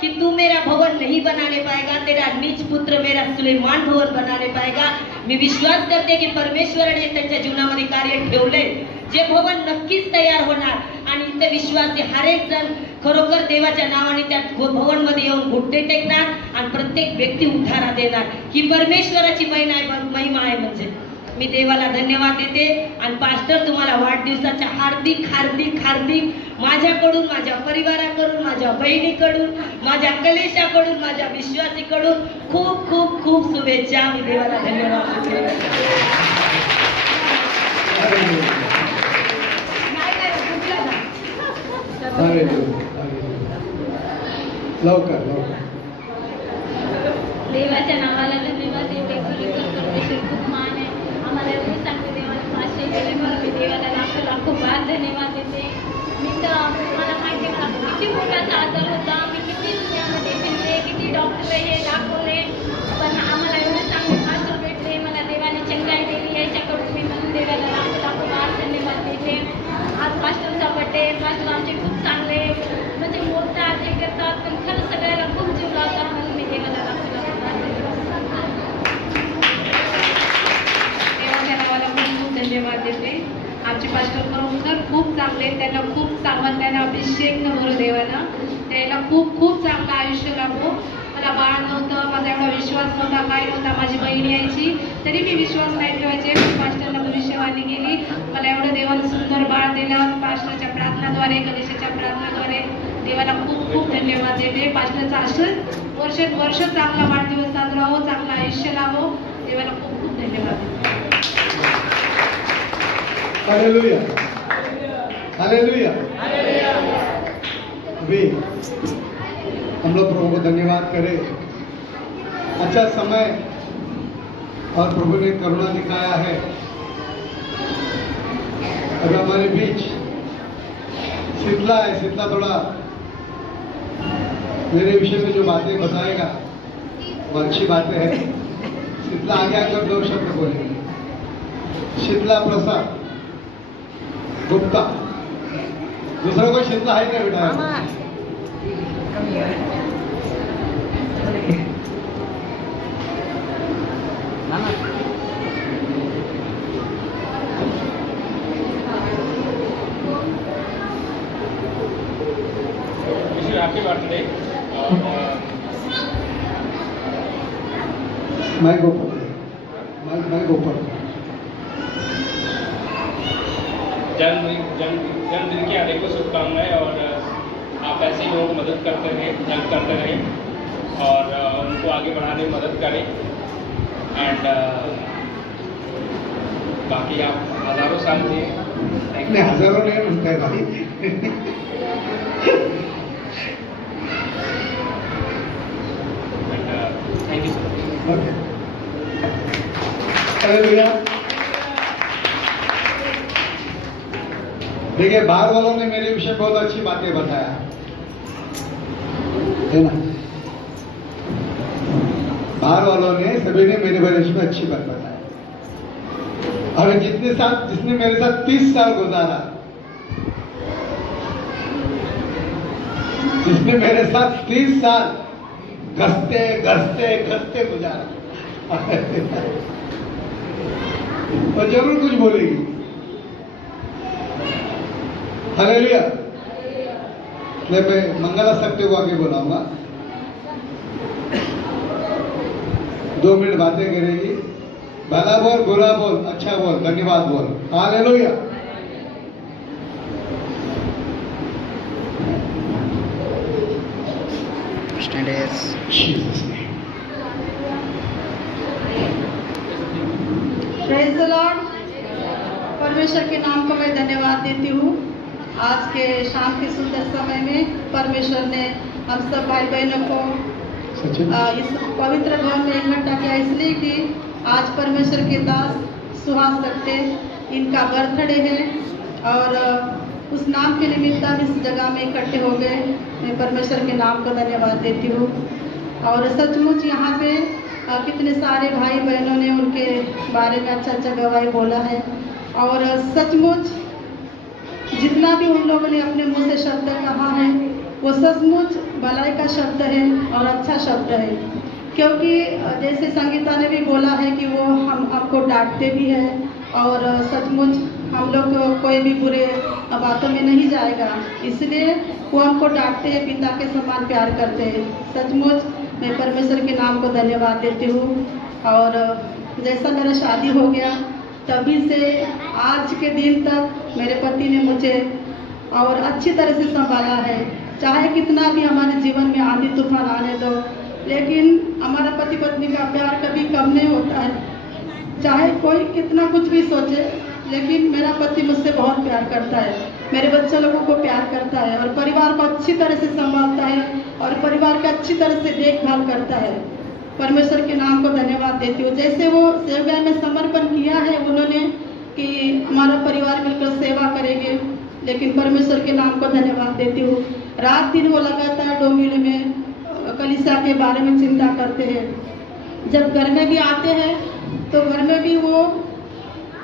कि तू मेरा भवन नहीं बनाने पाएगा, तेरा नीच पुत्र मेरा सुलेमान भवन बनाने पाएगा. मी विश्वास करते की परमेश्वराने त्यांच्या जीवनामध्ये कार्य ठेवले. जे भवन नक्कीच तयार होणार आणि इथे विश्वासी हर एक जण खरोखर देवाच्या नावाने त्या भवन मध्ये येऊन घुटणे टेकणार आणि प्रत्येक व्यक्ती उद्धारात येणार. ही परमेश्वराची महिमा आहे. म्हणजे मी देवाला धन्यवाद देते. आणि पास्टर, तुम्हाला वाढदिवसाच्या हार्दिक हार्दिक हार्दिक माझ्याकडून, माझ्या परिवाराकडून, माझ्या बहिणीकडून, माझ्या कलेशाकडून, माझ्या विश्वासीकडून खूप खूप खूप शुभेच्छा. मी देवाला धन्यवाद देते. लवकर देवाच्या नावाला धन्यवाद देते. खरोखर परमेश्वर खूप मान आहे. आम्हाला एवढी चांगली देवाला आश्रय दिले म्हणून मी देवाला लाखो बार धन्यवाद देते. मी तर मला माहिती आहे, मला किती मोठा आजार होता, मी किती दुनियामध्ये फिरले, किती डॉक्टर हे दाखवले, पण आम्हाला एवढे चांगले मास्टर भेटले. मला देवाने चंगाई दिली, याच्याकडून मी म्हणून देवाला लाखो बार धन्यवाद देते. आज पास्टरचा बर्थडे. पास्टर आमचे खूप चांगले, म्हणजे मोठा हे करतात, पण खरं सगळ्याला खूप जीव लावतात. म्हणून मी देवाला लाखो देवाच्या नावाला खूप खूप धन्यवाद देते. आमचे पास्टर खरोखर खूप चांगले. त्यांना खूप सामर्थ्यानं अभिषेक न देवानं त्याला खूप खूप चांगलं आयुष्य लाभो. मला बाळ नव्हतं, माझा एवढा विश्वास नव्हता, काय नव्हता. माझी बहीण यायची तरी मी विश्वास नाही ठेवायचे. पास्टरला भविष्यवाणी केली, मला एवढं देवानं सुंदर बाळ दिलं. पास्टरच्या प्रार्थनाद्वारे, कलेशाच्या प्रार्थनाद्वारे देवाला खूप खूप धन्यवाद देते. पास्टरचा असंच वर्ष चांगला वाढदिवस साजरा हो, चांगलं आयुष्य लाभो. देवाला खूप खूप धन्यवाद देते. Hallelujah, hallelujah. अभी हम लोग प्रभु को धन्यवाद करें. अच्छा समय और प्रभु ने करुणा दिखाया है. अब हमारे बीच शीतला है. शीतला थोड़ा मेरे विषय में जो बातें बताएगा वो अच्छी बातें हैं. शीतला आगे आकर 2 शब्द बोलेंगे. शीतला प्रसाद गुप्ता. दूसरा कोई शीतला है क्या बेटा? Happy birthday. मैं गोपाल जन्मदिन की अनेकों शुभकामनाएं और आप ऐसे ही लोगों को मदद करते रहें, हेल्प करते रहें और उनको आगे बढ़ाने में मदद करें। एंड बाकी आप हज़ारों साल जिए। नहीं, हज़ारों नहीं मिलता है भाई। Thank you sir. हालेलुया। देखिए, बाहर वालों ने मेरे विषय बहुत अच्छी बातें बताया है ना। बाहर वालों ने सभी ने मेरे बारे में अच्छी बात बताया। अभी जिसने मेरे साथ 30 साल गुजारा, जिसने मेरे साथ 30 साल घसते गुजारा, और जरूर कुछ बोलेगी। हालेलुया। मैं मंगला सत्य को आगे बुलाऊंगा, 2 मिनट बातें करेगी। भला बोल, बुरा बोल, अच्छा बोल, धन्यवाद बोल। हालेलुया। Praise the Lord. परमेश्वर के नाम को मैं धन्यवाद देती हूँ। आज के शाम के सुंदर समय में परमेश्वर ने हम सब भाई बहनों को इस पवित्र भवन में इकट्ठा किया, इसलिए कि आज परमेश्वर के दास सुहास सकते इनका बर्थडे है और उस नाम के निमित्त हम इस जगह में इकट्ठे हो गए। मैं परमेश्वर के नाम को धन्यवाद देती हूँ। और सचमुच यहाँ पे कितने सारे भाई बहनों ने उनके बारे में अच्छा गवाही बोला है और सचमुच जितना भी उन लोगों ने अपने मुंह से शब्द कहा है वो सचमुच भलाई का शब्द है और अच्छा शब्द है। क्योंकि जैसे संगीता ने भी बोला है कि वो हमको डांटते भी है और सचमुच हम लोग कोई भी बुरे बातों में नहीं जाएगा, इसलिए वो हमको डांटते हैं, पिता के समान प्यार करते हैं। सचमुच मैं परमेश्वर के नाम को धन्यवाद देती हूँ। और जैसा मेरा शादी हो गया तभी से आज के दिन तक मेरे पति ने मुझे और अच्छी तरह से संभाला है। चाहे कितना भी हमारे जीवन में आंधी तूफान आने दो, लेकिन हमारा पति पत्नी का प्यार कभी कम नहीं होता है। चाहे कोई कितना कुछ भी सोचे, लेकिन मेरा पति मुझसे बहुत प्यार करता है, मेरे बच्चे लोगों को प्यार करता है और परिवार को अच्छी तरह से संभालता है और परिवार का अच्छी तरह से देखभाल करता है। परमेश्वर के नाम को धन्यवाद देती हूँ। जैसे वो सेवा में समर्पण किया है उन्होंने कि हमारा परिवार मिलकर सेवा करेंगे, लेकिन परमेश्वर के नाम को धन्यवाद देती हूँ। रात दिन वो लगातार डोंबिवली में कलीसिया के बारे में चिंता करते हैं। जब घर में भी आते हैं तो घर में भी वो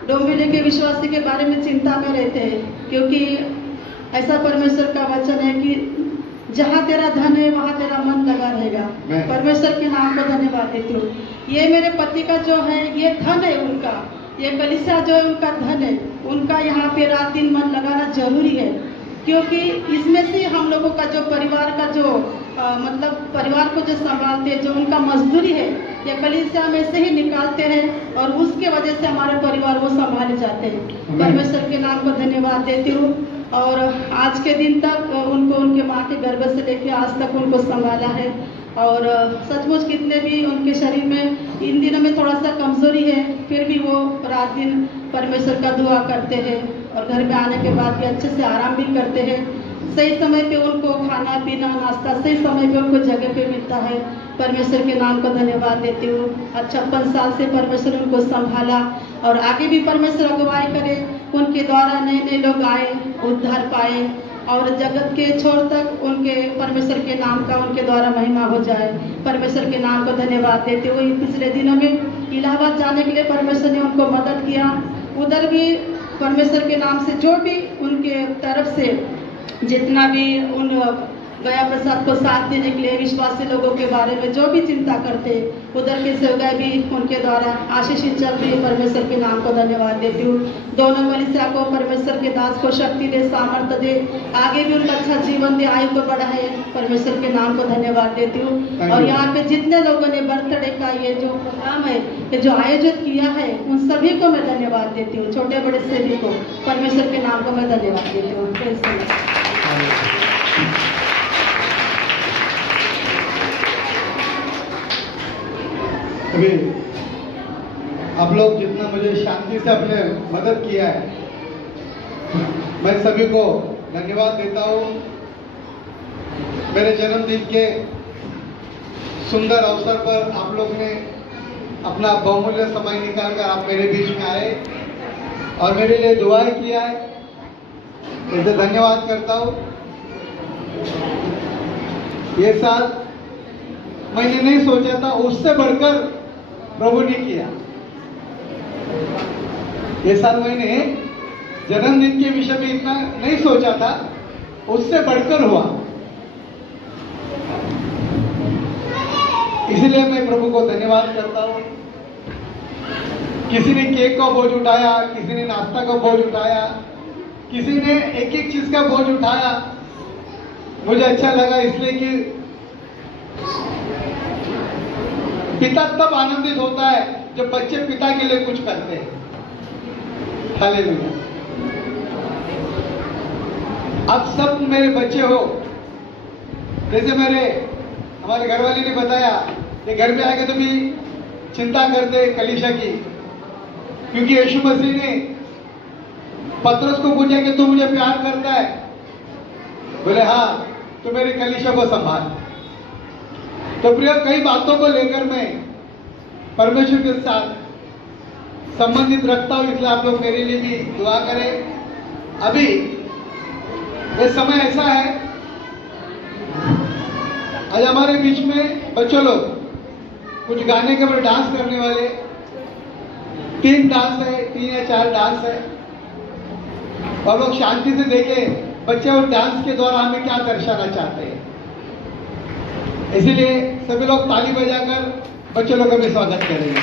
डोंबिवली के विश्वासी के बारे में चिंता में रहते हैं, क्योंकि ऐसा परमेश्वर का वचन है कि जहाँ तेरा धन है वहाँ तेरा मन लगा रहेगा। परमेश्वर के नाम को धन्यवाद देती हूँ। ये मेरे पति का जो है ये धन है उनका, ये कलीसिया जो है उनका धन है। उनका यहाँ पे रात दिन मन लगाना जरूरी है, क्योंकि इसमें से हम लोगों का जो परिवार का जो मतलब परिवार को जो संभालते हैं, जो उनका मजदूरी है, ये कलीसिया में से ही निकालते हैं और उसके वजह से हमारे परिवार वो संभाले जाते हैं। परमेश्वर के नाम को धन्यवाद देती हूँ। और आज के दिन तक उनको उनके माँ के गर्भ से लेकर आज तक उनको संभाला है। और सचमुच कितने भी उनके शरीर में इन दिनों में थोड़ा सा कमजोरी है, फिर भी वो रात दिन परमेश्वर का दुआ करते हैं और घर में आने के बाद भी अच्छे से आराम भी करते हैं। सही समय पे उनको खाना पीना नाश्ता सही समय पे उनको जगह पे मिलता है। परमेश्वर के नाम को धन्यवाद देती हूँ। 56 साल से परमेश्वर उनको संभाला और आगे भी परमेश्वर अगुवाई करे, उनके द्वारा नए नए लोग आए, उद्धार पाए और जगत के छोर तक उनके परमेश्वर के नाम का उनके द्वारा महिमा हो जाए। परमेश्वर के नाम को धन्यवाद देते हुए पिछले दिनों में इलाहाबाद जाने के लिए परमेश्वर ने उनको मदद किया। उधर भी परमेश्वर के नाम से जो भी उनके तरफ से जितना भी उन गया प्रसाद को साथ देने के लिए विश्वासी लोगों के बारे में जो भी चिंता करते उधर की सेवकाएं भी उनके द्वारा आशीषित चल रही है। परमेश्वर के नाम को धन्यवाद देती हूँ। दोनों कलीसिया को परमेश्वर के दास को शक्ति दे, सामर्थ्य दे, आगे भी उनका अच्छा जीवन दे, आयु को बढ़ाए। परमेश्वर के नाम को धन्यवाद देती हूँ। और यहाँ पे जितने लोगों ने बर्थडे का ये जो प्रोग्राम है, ये जो आयोजित किया है, उन सभी को मैं धन्यवाद देती हूँ, छोटे बड़े सभी को। परमेश्वर के नाम को मैं धन्यवाद देती हूँ। अभी आप लोग जितना मुझे शांति से अपने मदद किया है, मैं सभी को धन्यवाद देता हूँ। मेरे जन्मदिन के सुंदर अवसर पर आप लोग ने अपना बहुमूल्य समय निकालकर आप मेरे बीच में आए और मेरे लिए दुआएं किया है, इससे धन्यवाद करता हूँ। ये साल मैंने नहीं सोचा था, उससे बढ़कर प्रभु ने किया। ये साल मैंने जन्मदिन के विषय में इतना नहीं सोचा था, उससे बढ़कर हुआ। इसलिए मैं प्रभु को धन्यवाद करता हूँ। किसी ने केक का बोझ उठाया, किसी ने नाश्ता का बोझ उठाया, किसी ने एक एक चीज का बोझ उठाया। मुझे अच्छा लगा इसलिए कि पिता तब आनंदित होता है जब बच्चे पिता के लिए कुछ करते हैं। हालेलुया। अब सब मेरे बच्चे हो, जैसे हमारे घरवाली ने बताया कि घर में आके तो भी चिंता करते कलीसिया की, क्योंकि यीशु मसीह ने पतरस को पूछा कि तू मुझे प्यार करता है? बोले हाँ, तो मेरे कलीसिया को संभाल। तो प्रिय, कई बातों को लेकर मैं परमेश्वर के साथ संबंधित रखता हूं, इसलिए आप लोग मेरे लिए भी दुआ करें। अभी ये समय ऐसा है, आज हमारे बीच में बच्चों लोग कुछ गाने के ऊपर डांस करने वाले, 3 डांस है, 3 या 4 डांस है। और लोग शांति से देखें बच्चे और डांस के द्वारा हमें क्या दर्शाना चाहते हैं। इसीलिए सभी लोग ताली बजाकर बच्चों लोग का भी स्वागत करेंगे।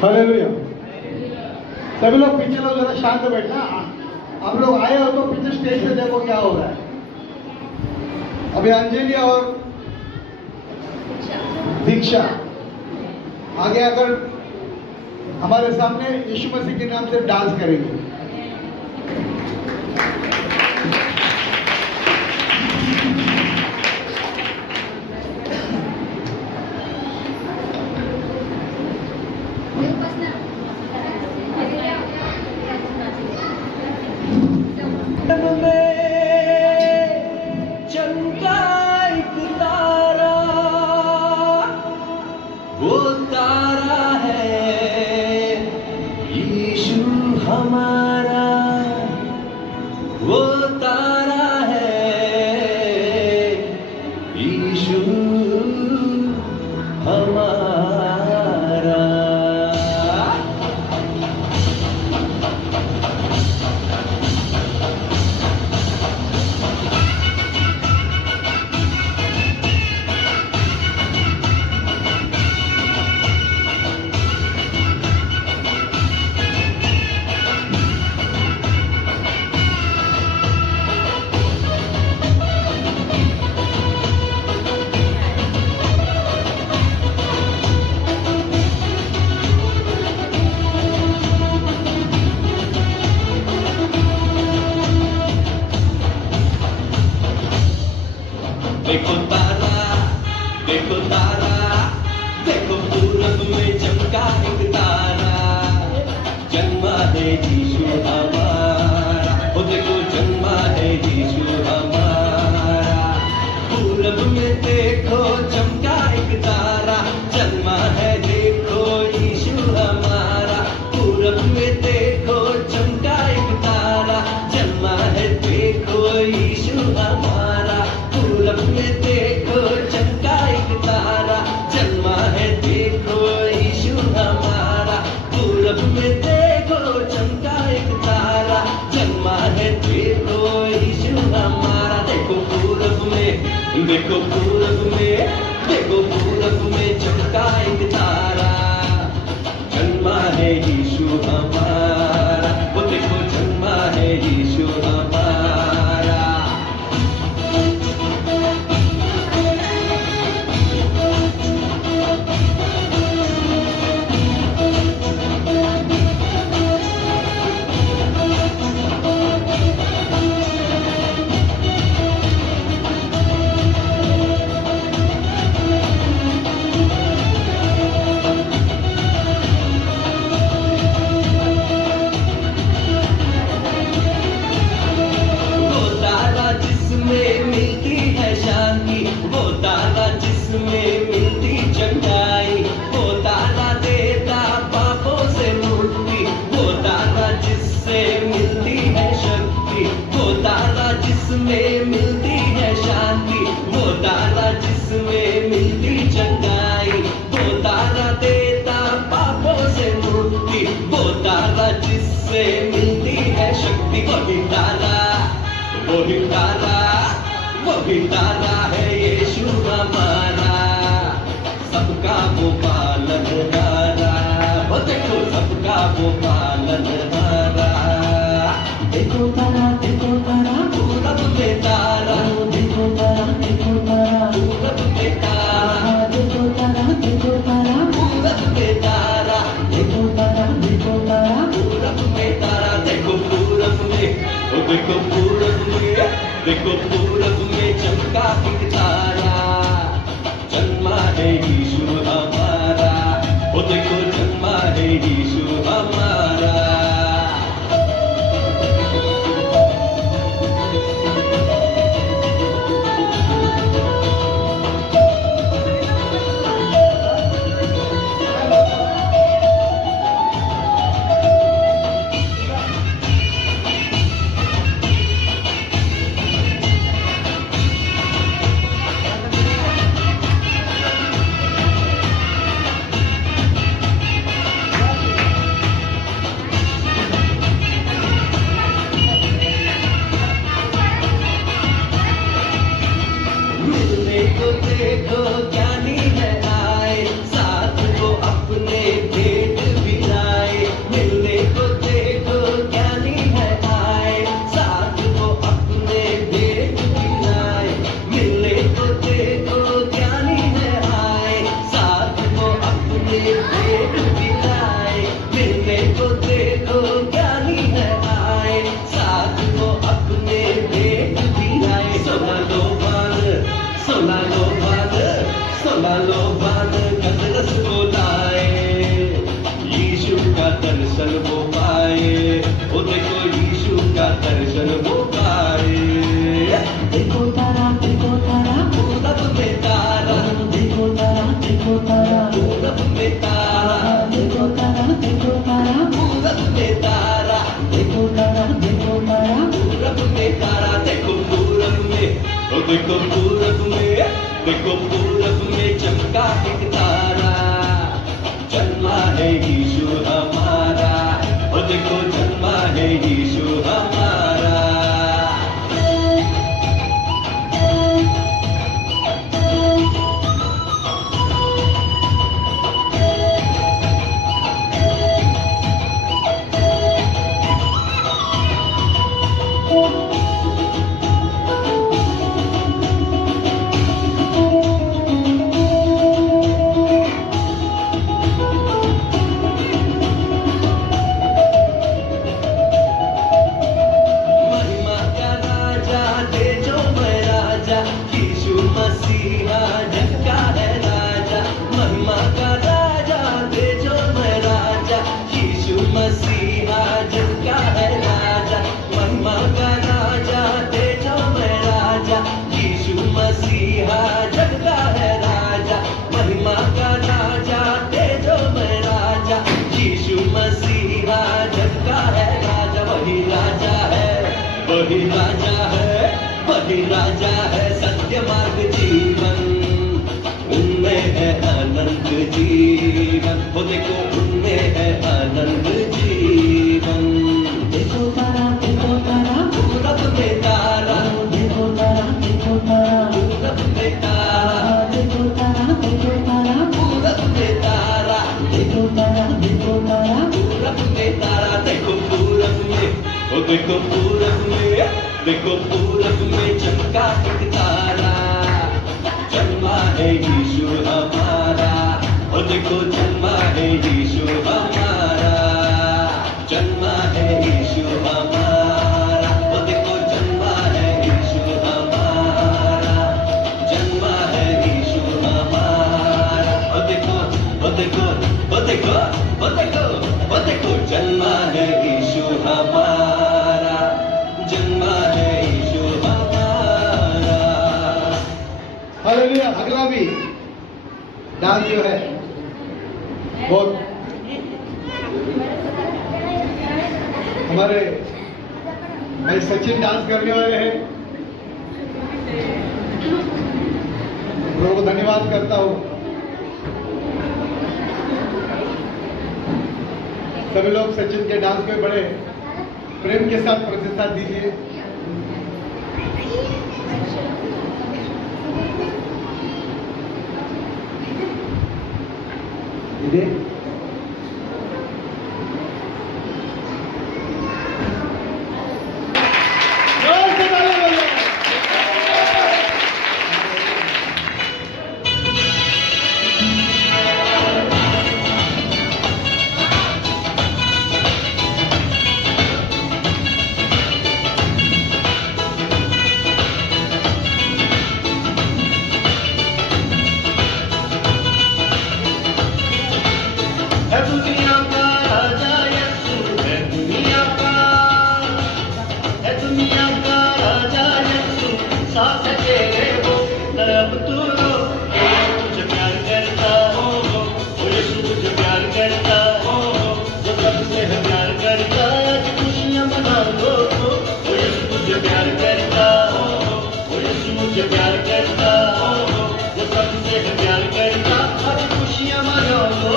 हालेलुया। सभी लोग पीछे लोग जरा शांत बैठना। आप लोग आए हो तो पीछे स्टेज पे देखो क्या हो रहा है। अभी अंजलि और दीक्षा आगे आकर हमारे सामने यीशु मसीह के नाम से डांस करेंगे। देखो यीशु हमारा। देखो पूरब में, देखो पूरब में, देखो पूरब में चमका एक तारा, जन्मा है यीशु हमारा। वो देखो जन्मा है यीशु हमारा। वो तारा जिसमें मिलती है शांति, वो तारा जिसमें मिलती चंगाई, वो तारा देता पापों से मुक्ति, वो तारा जिससे मिलती है शक्ति, वो तारा जिसमें मिलती है शांति, वो तारा जिसमें मिलती चंगाई, वो तारा देता पापों से मुक्ति, वो तारा जिससे मिलती है शक्ति। वही तारा, वही तारा, वही तारा है यीशु हमारा, सबका वो पालनहारा। वो देखो सबका वो पालनहारा। देखो तारा, देखो तारा, पूरब में तारा, देखो तारा, देखो तारा, पूरब में तारा, देखो तारा, देखो तारा, पूरब में तारा, देखो तारा, देखो तारा, पूरब में तारा। देखो पूरब में, ओ देखो पूरब में, देखो पूरब में चमका एक तारा, जन्मा है यीशु हमारा। ओ देखो जन्मा है यीशु हमारा। मिलने को देखो ज्ञानी है आए, साथ को अपने भेंट भी लाए। मिलने को देखो ज्ञानी है आए, साथ को अपने भेंट भी लाए। मिलने को देखो ज्ञानी है आए, साथ को अपने भेंट भी लाए। मिलने को देखो ज्ञानी है आए, साथ को अपने भेंट भी लाए। सोना लो बाल, सोना लो बाल, सोना लो बाल, गदरस को लाए, यीशु का दर्शन वो पाए। ओ देखो यीशु का दर्शन वो पाए। देखो तारा, देखो तारा, पूरब में तारा, देखो तारा, देखो तारा, पूरब में तारा, देखो तारा, देखो तारा, पूरब में तारा, देखो तारा, देखो तारा, पूरब में तारा। देखो पूरब में, ओ देखो पूरब में, देखो पूरब में चमका एक तारा, जन्मा है यीशु हमारा। ओ देखो जन्मा है यीशु हमारा। महिमा का राजा दे जो मैं राजा, यीशु मसीहा जग का है राजा। महिमा का राजा दे जो मैं राजा, यीशु मसीहा जग का है राजा। महिमा का राजा दे जो मैं राजा, यीशु मसीहा जग का है राजा। महिमा का राजा दे जो मैं राजा, यीशु मसीहा जग का है राजा। वही राजा है, वही राजा है, वही राजा है, सत्य मार्ग जीवन, उनमें है अनंत जीवन। वो देखो उनमें है अनंत जीवन। देखो तारा, देखो तारा, देखो पूरब में चमका एक तारा, जन्मा है यीशु हमारा। ओ देखो जन्मा है यीशु हमारा, जन्मा है यीशु हमारा। ओ देखो जन्मा है यीशु हमारा, जन्मा है यीशु हमारा। ओ देखो ओ देखो ओ देखो ओ देखो ओ देखो जन्मा है यीशु हमारा, जन्मा है यीशु हमारा। हालेलुया। अगला भी डांस जो है बहुत हमारे भाई सचिन डांस करने वाले हैं, प्रभु को धन्यवाद करता हूँ। सभी लोग सचिन के डांस में बड़े प्रेम के साथ प्रतिसाद दीजिए। है दुनिया का राजा यीशु, है दुनिया का राजा यीशु। साथ तेरे हो तरफ तू रो, तुझे प्यार करता हो, वो यीशु तुझे प्यार करता हो, वो सबसे है प्यार करता। आज खुशियाँ मना लो, वो यीशु तुझे प्यार करता हो, वो यीशु मुझे प्यार करता हो, वो सबसे है प्यार करता। आज खुशियाँ मना लो।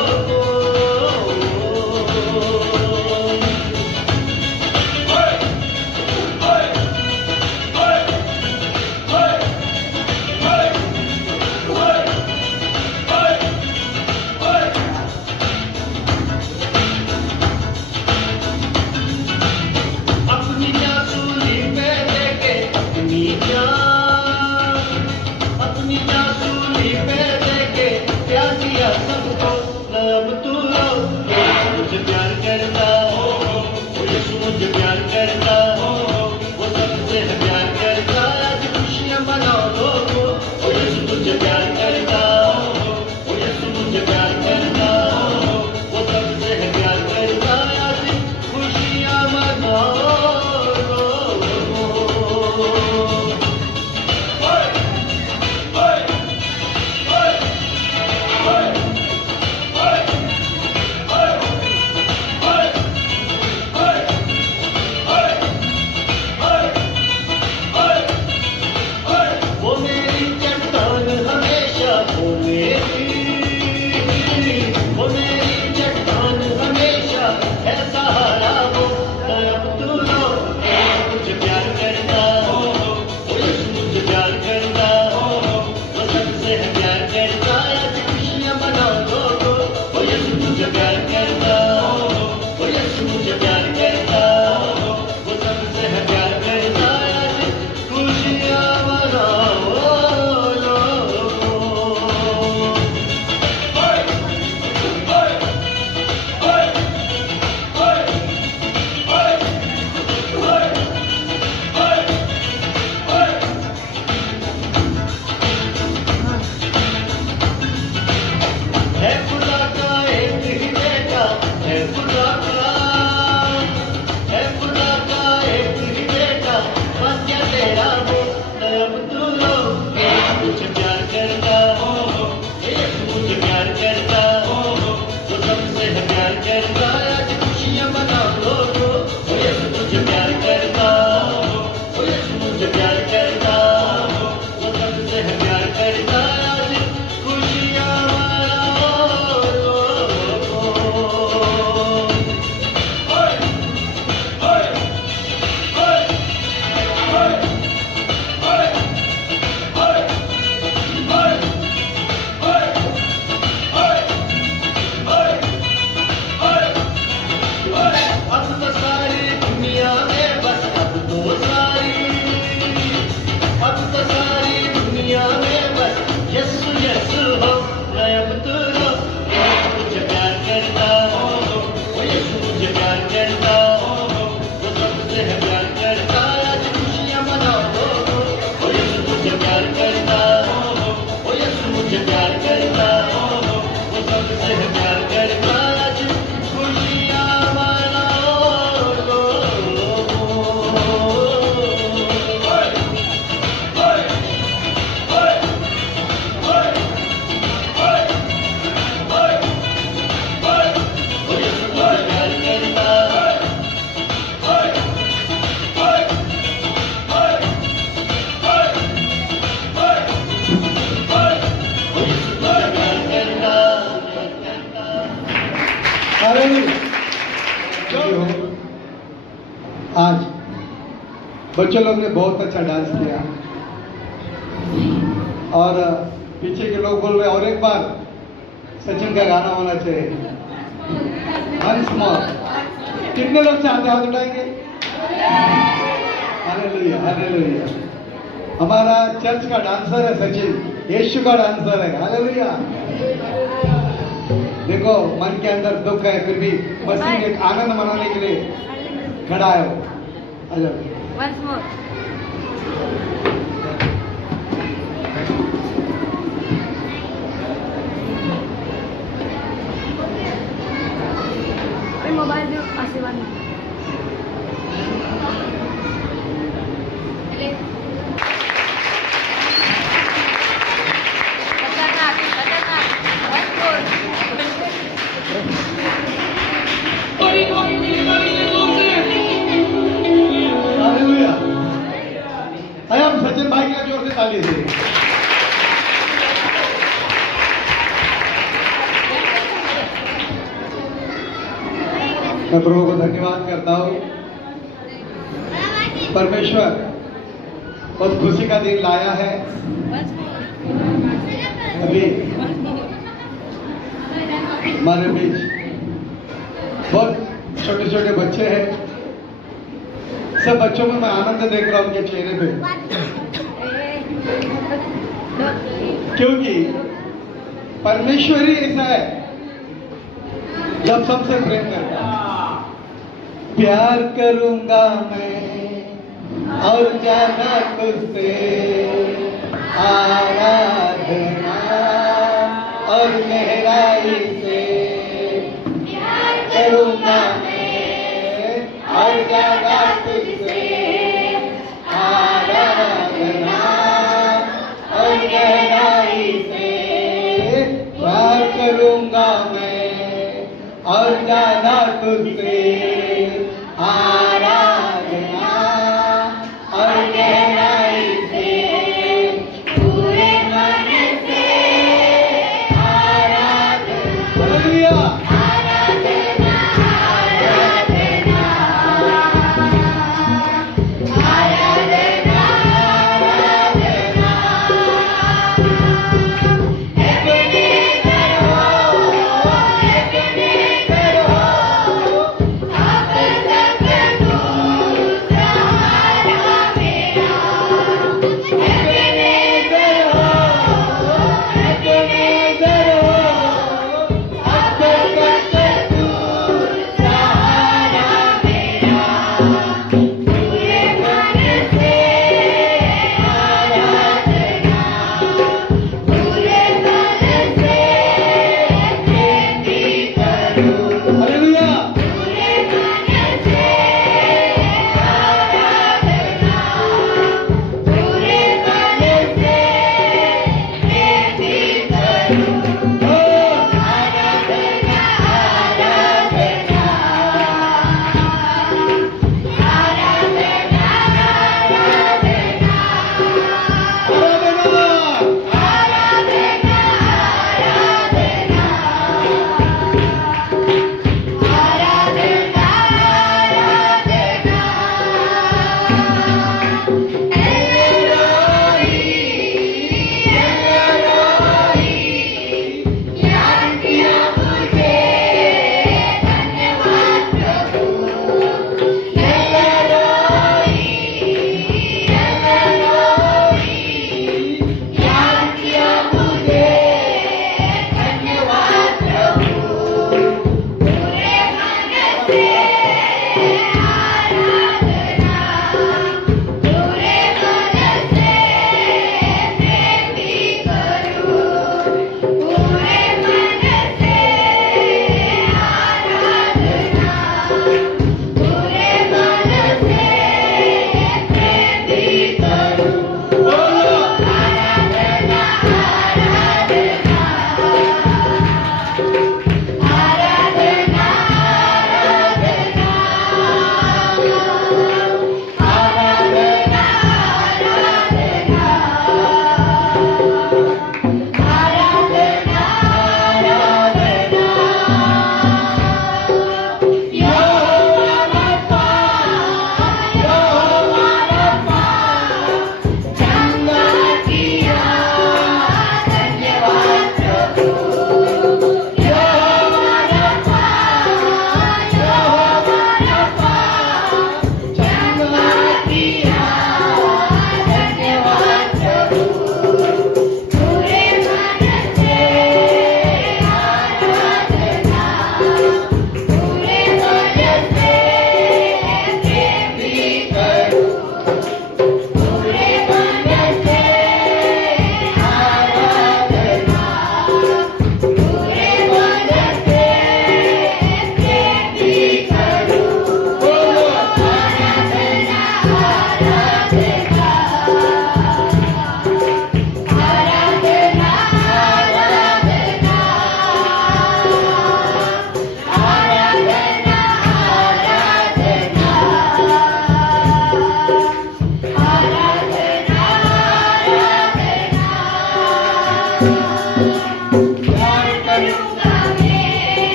अपनी जासूली पे देके अपनी जान, अपनी जासूली पे देके प्यासी बच्चों लोग ने बहुत अच्छा डांस किया। और पीछे के लोग बोल रहे और एक बार सचिन का गाना होना चाहिए, वंस मोर। कितने लोग चाहते हाथ उठाएंगे? Hallelujah, hallelujah. हमारा चर्च का डांसर है सचिन, यीशु का डांसर है। हालेलुया। देखो मन के अंदर दुख है, फिर भी मसीह एक आनंद मनाने के लिए खड़ा है। आ जाओ। Once more. मोबाइल दो आशीर्वाद में। हालेलुया। आइए हम सचिन भाई के लिए जोर से ताली दें। मैं प्रभु को धन्यवाद करता हूँ। परमेश्वर बहुत खुशी का दिन लाया है। अभी हमारे बीच बहुत छोटे छोटे बच्चे हैं। सब बच्चों में मैं आनंद देख रहा हूं उनके चेहरे पे, क्योंकि परमेश्वर ही ऐसा है जब सबसे प्रेम करता है। प्यार करूंगा मैं और ज्यादा तुझसे, आराधना और गहराई से प्यार करूंगा मैं और ज्यादा तुझसे, आराधना और गहराई से प्यार करूंगा मैं और ज्यादा तुझसे, आराधना और गहराई से पूरे मन से, आराधना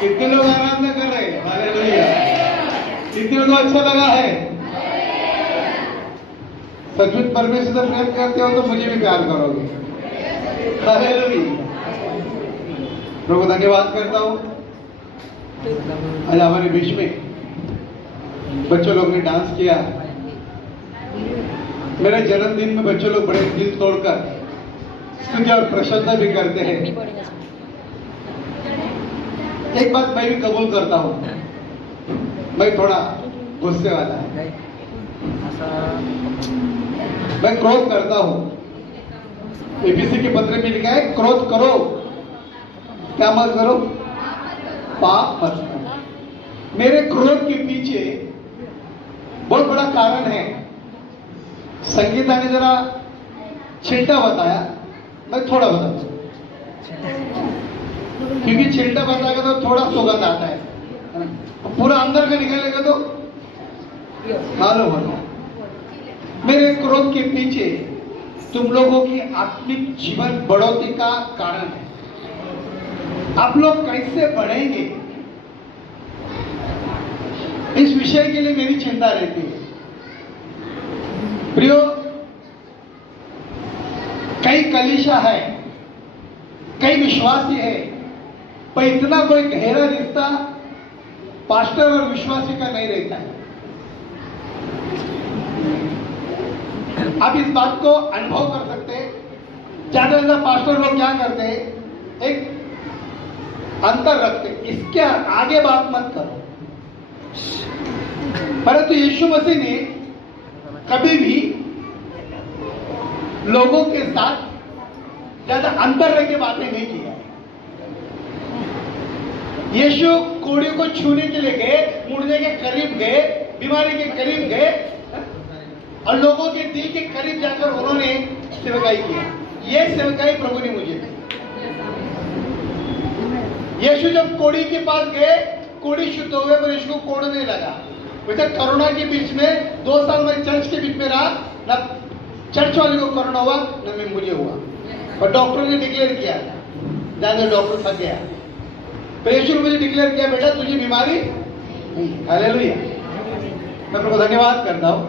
कितने लोग आराधना कर रहे हैं? हालेलुया। कितने को अच्छा लगा है? सचमुच परमेश्वर से प्रेम करते हो तो मुझे भी प्यार करोगे। हालेलुया। प्रभु धन्यवाद करता हूँ। आज हमारे बीच में बच्चों लोग ने डांस किया। मेरे जन्मदिन में बच्चों लोग बड़े दिल तोड़कर स्तुति और प्रशंसा भी करते हैं। एक बात मैं भी कबूल करता हूँ, मैं थोड़ा गुस्से वाला है, मैं क्रोध करता हूँ। एबीसी के पत्र में लिखा है क्रोध करो, क्या मत करो, पाप मत करो। मेरे क्रोध के पीछे बहुत बड़ा कारण है। संगीता ने जरा छिलटा बताया, मैं थोड़ा बताता हूँ, क्योंकि छिलटा बताएगा तो थोड़ा सुगंध आता है, पूरा अंदर का निकलेगा तो मालूम होगा। मेरे क्रोध के पीछे तुम लोगों की आत्मिक जीवन बढ़ोतरी का कारण है। आप लोग कैसे बढ़ेंगे, इस विषय के लिए मेरी चिंता रहती है। प्रियो, कई कलीसिया है, कई विश्वासी है, पर इतना कोई गहरा रिश्ता पास्टर और विश्वासी का नहीं रहता है। आप इस बात को अनुभव कर सकते हैं। ज्यादा ज्यादा पास्टर लोग क्या करते हैं, एक अंतर रखते, इसके आगे बात मत करो। परंतु यीशु मसीह ने कभी भी लोगों के साथ ज्यादा अंतर रख के बातें नहीं की है। यीशु कोड़ियों को छूने के लिए गए, मुड़ने के करीब गए, बीमारी के करीब गए और लोगों के दिल के करीब जाकर उन्होंने सेवकाई किया। ये सेवकाई प्रभु ने मुझे दी। यीशु जब कोड़ी के पास गए, कोड़ी शुद्ध हो गए, पर यीशु को कोड़ नहीं लगा। वैसे कोरोना के बीच में 2 साल में चर्च के बीच में रहा, ना चर्च वाले को कोरोना हुआ न मैं मुझे हुआ, और डॉक्टर ने डिक्लेयर किया था, ज्यादा डॉक्टर थक गया, तो यीशु ने मुझे डिक्लेयर किया, बेटा तुझे बीमारी नहीं। हालेलुया। मैं प्रभु धन्यवाद करता हूँ।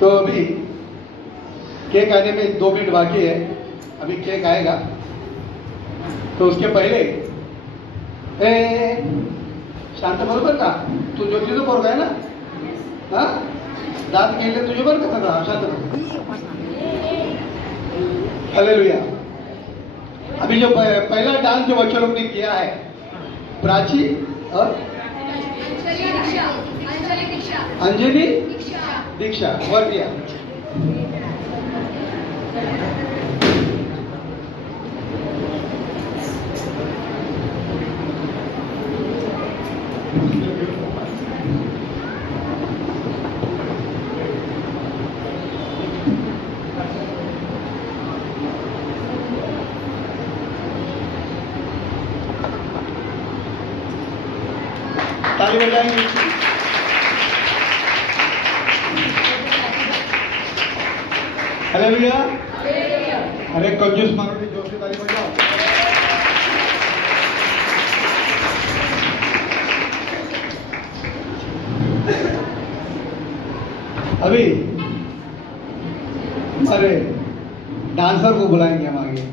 तो अभी केक आने में 2 मिनट बाकी है, अभी केक आएगा, तो उसके पहले शांत बरोबर का तू ज्योति तो पोरगा आहे ना, हा दात गेले तुझे बरं का सगळं, शांत बरोबर। हालेलुया। अभी जो पहला डांस जो बच्चों लोग ने किया है, प्राची और अंजलि दीक्षा वर्दिया। ताली बजाएंगे। हालेलुया। अरे कंजूस मारो, जोर से ताली बजाओ। अभी हमारे डांसर को बुलाएंगे हम आगे।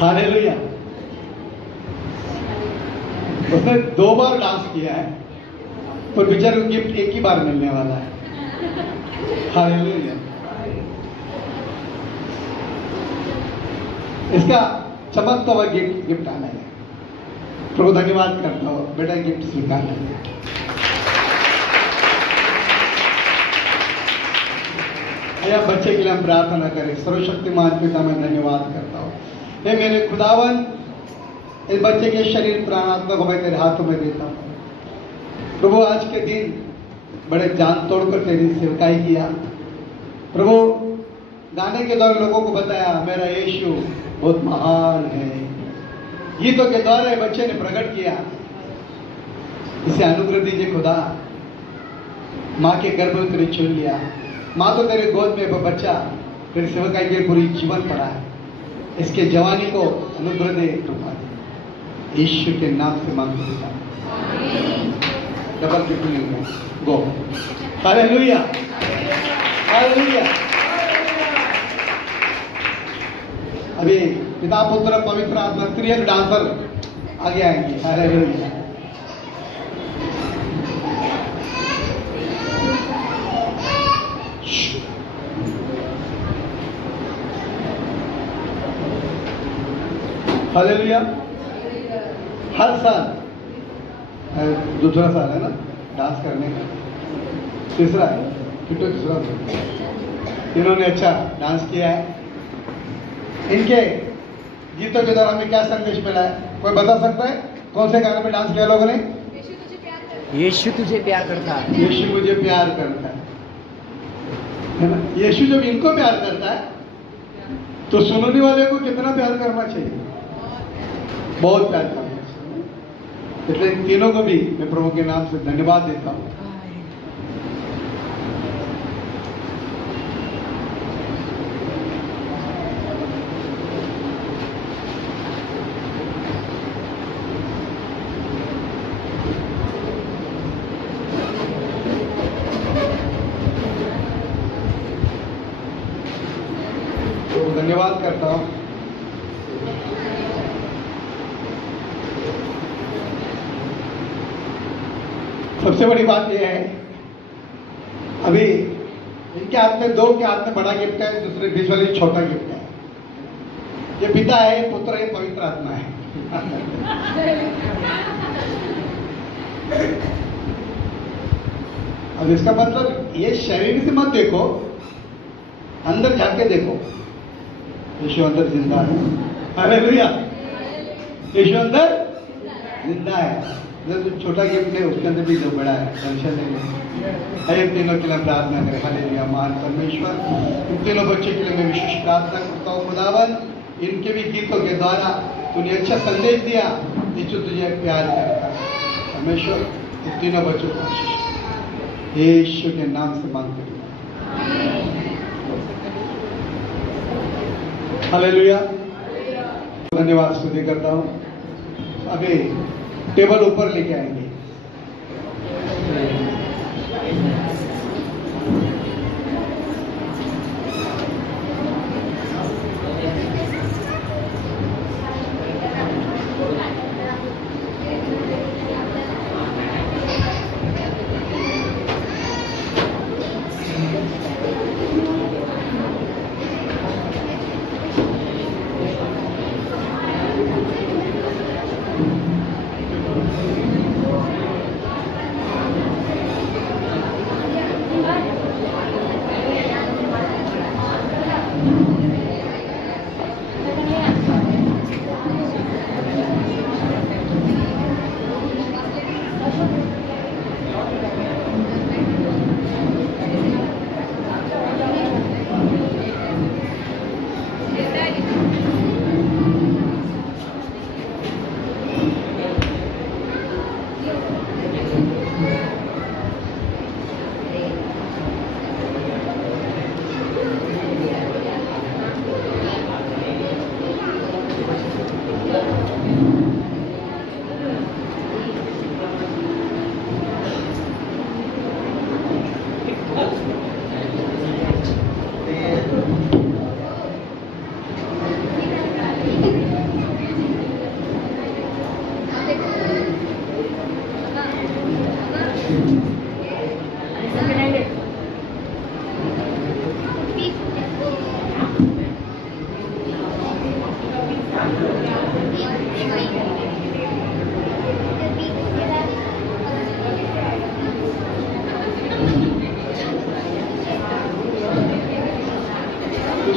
हालेलुया। उसने 2 बार डांस किया है, पर बेचारे को गिफ्ट एक ही बार मिलने वाला है। हालेलुया। इसका चमकता हुआ गिफ्ट आना है। प्रभु धन्यवाद करता हूँ, बेटा गिफ्ट स्वीकार करें। या बच्चे के लिए हम प्रार्थना करें। सर्वशक्तिमान पिता मैं धन्यवाद करता हूँ। हे मेरे खुदावन, इस बच्चे के शरीर प्राण आत्मा को मैं तेरे हाथों में देता हूँ। प्रभु आज के दिन बड़े जान तोड़कर तेरी सेवकाई किया। प्रभु गाने के द्वारा लोगों को बताया मेरा यीशु बहुत महान है। गीतों के द्वारा बच्चे ने प्रकट किया। इसे अनुग्रह दीजिए खुदा। माँ के गर्भ में तेरे चुन लिया। माँ तो तेरे गोद में वो बच्चा तेरी सेवकाई के पूरी जीवन पड़ा है। इसके जवानी को अनुग्रह दे, कृपा दे। यीशु के नाम से मांगते हैं। डबल कितने में गो। हालेलुया। हालेलुया। अभी पिता पुत्र पवित्र आत्मा त्रिएक डांसर आगे आएंगे। हालेलुया। हालेलुया। हर साल, दूसरा साल है ना डांस करने का, तीसरा है, तीसरा साल। इन्होंने अच्छा डांस किया है। इनके गीतों के द्वारा हमें क्या संदेश मिला है? कोई बता सकता है कौन से गाने में डांस किया लोगों ने? यीशु तुझे प्यार करता है। यीशु मुझे प्यार करता है ना? यीशु जब इनको प्यार करता है तो सुनने वाले को कितना प्यार करना चाहिए? बहुत प्यार करना चाहिए। इसलिए तीनों को भी मैं प्रभु के नाम से धन्यवाद देता हूँ। धन्यवाद करता हूँ। सबसे बड़ी बात यह है, अभी इनके हाथ में, 2 के हाथ में बड़ा गिफ्ट है, दूसरे बीच वाले छोटा गिफ्ट है। ये पिता है, पुत्र है, पवित्र आत्मा है। अब इसका मतलब ये शरीर से मत देखो, अंदर जाके देखो। यीशु अंदर जिंदा है। हालेलुया। यीशु अंदर जिंदा है। जो छोटा गिफ्ट है उसके अंदर भी जो बड़ा है, टेंशन नहीं है। इन तीनों के लिए प्रार्थना करें। हालेलुया। महान परमेश्वर, इन तीनों बच्चे के लिए मैं विशेष प्रार्थना करता हूँ। खुदावन, इनके भी गीतों के द्वारा तूने अच्छा संदेश दिया, यीशु तुझे प्यार करता है। परमेश्वर, इन तीनों बच्चों को आशीष यीशु के नाम से मांगते हैं। हालेलुया। धन्यवाद स्तुति करता हूँ। अभी टेबल ऊपर लेके आएंगे।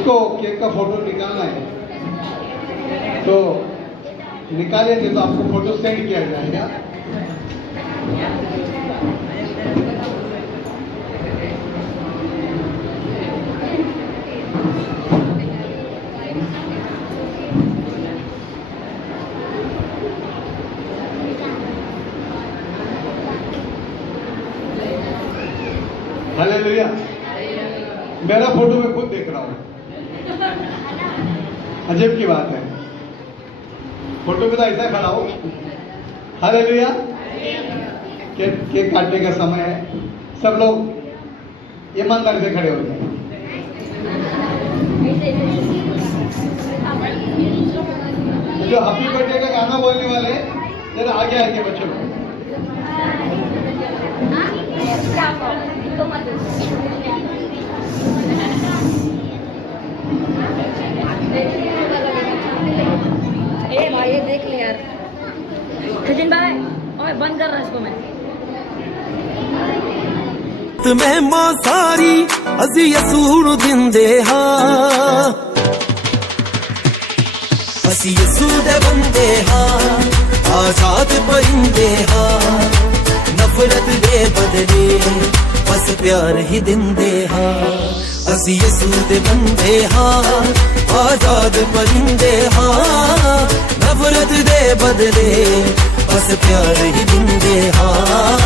उसको केक का फोटो निकालना है तो निकालिए, नहीं तो आपको फोटो सेंड किया जाएगा। हालेलुया। मेरा फोटो मैं खुद देख रहा हूँ, अजब की बात है। फोटो में तो ऐसा खड़ा हो। हालेलुया। केक काटने का समय है, सब लोग ईमानदारी से खड़े हो जाए। जो हैप्पी बर्थडे का गाना बोलने वाले जरा आगे आके बच्चों लोग। ए भाई ये देख ले यार सचिन भाई, ओए बंद कर रहा इसको मैं। मैं सारी अजी यसू दिंदे हाँ, असी यसू दे बंदे हाँ, आजाद परिंदे हाँ, नफरत दे बदले बस प्यार ही दिंदे हाँ। असी यसू दे बंदे हाँ, आजाद परिंदे हाँ, नफरत दे बदले बस प्यार ही दिंदे हाँ।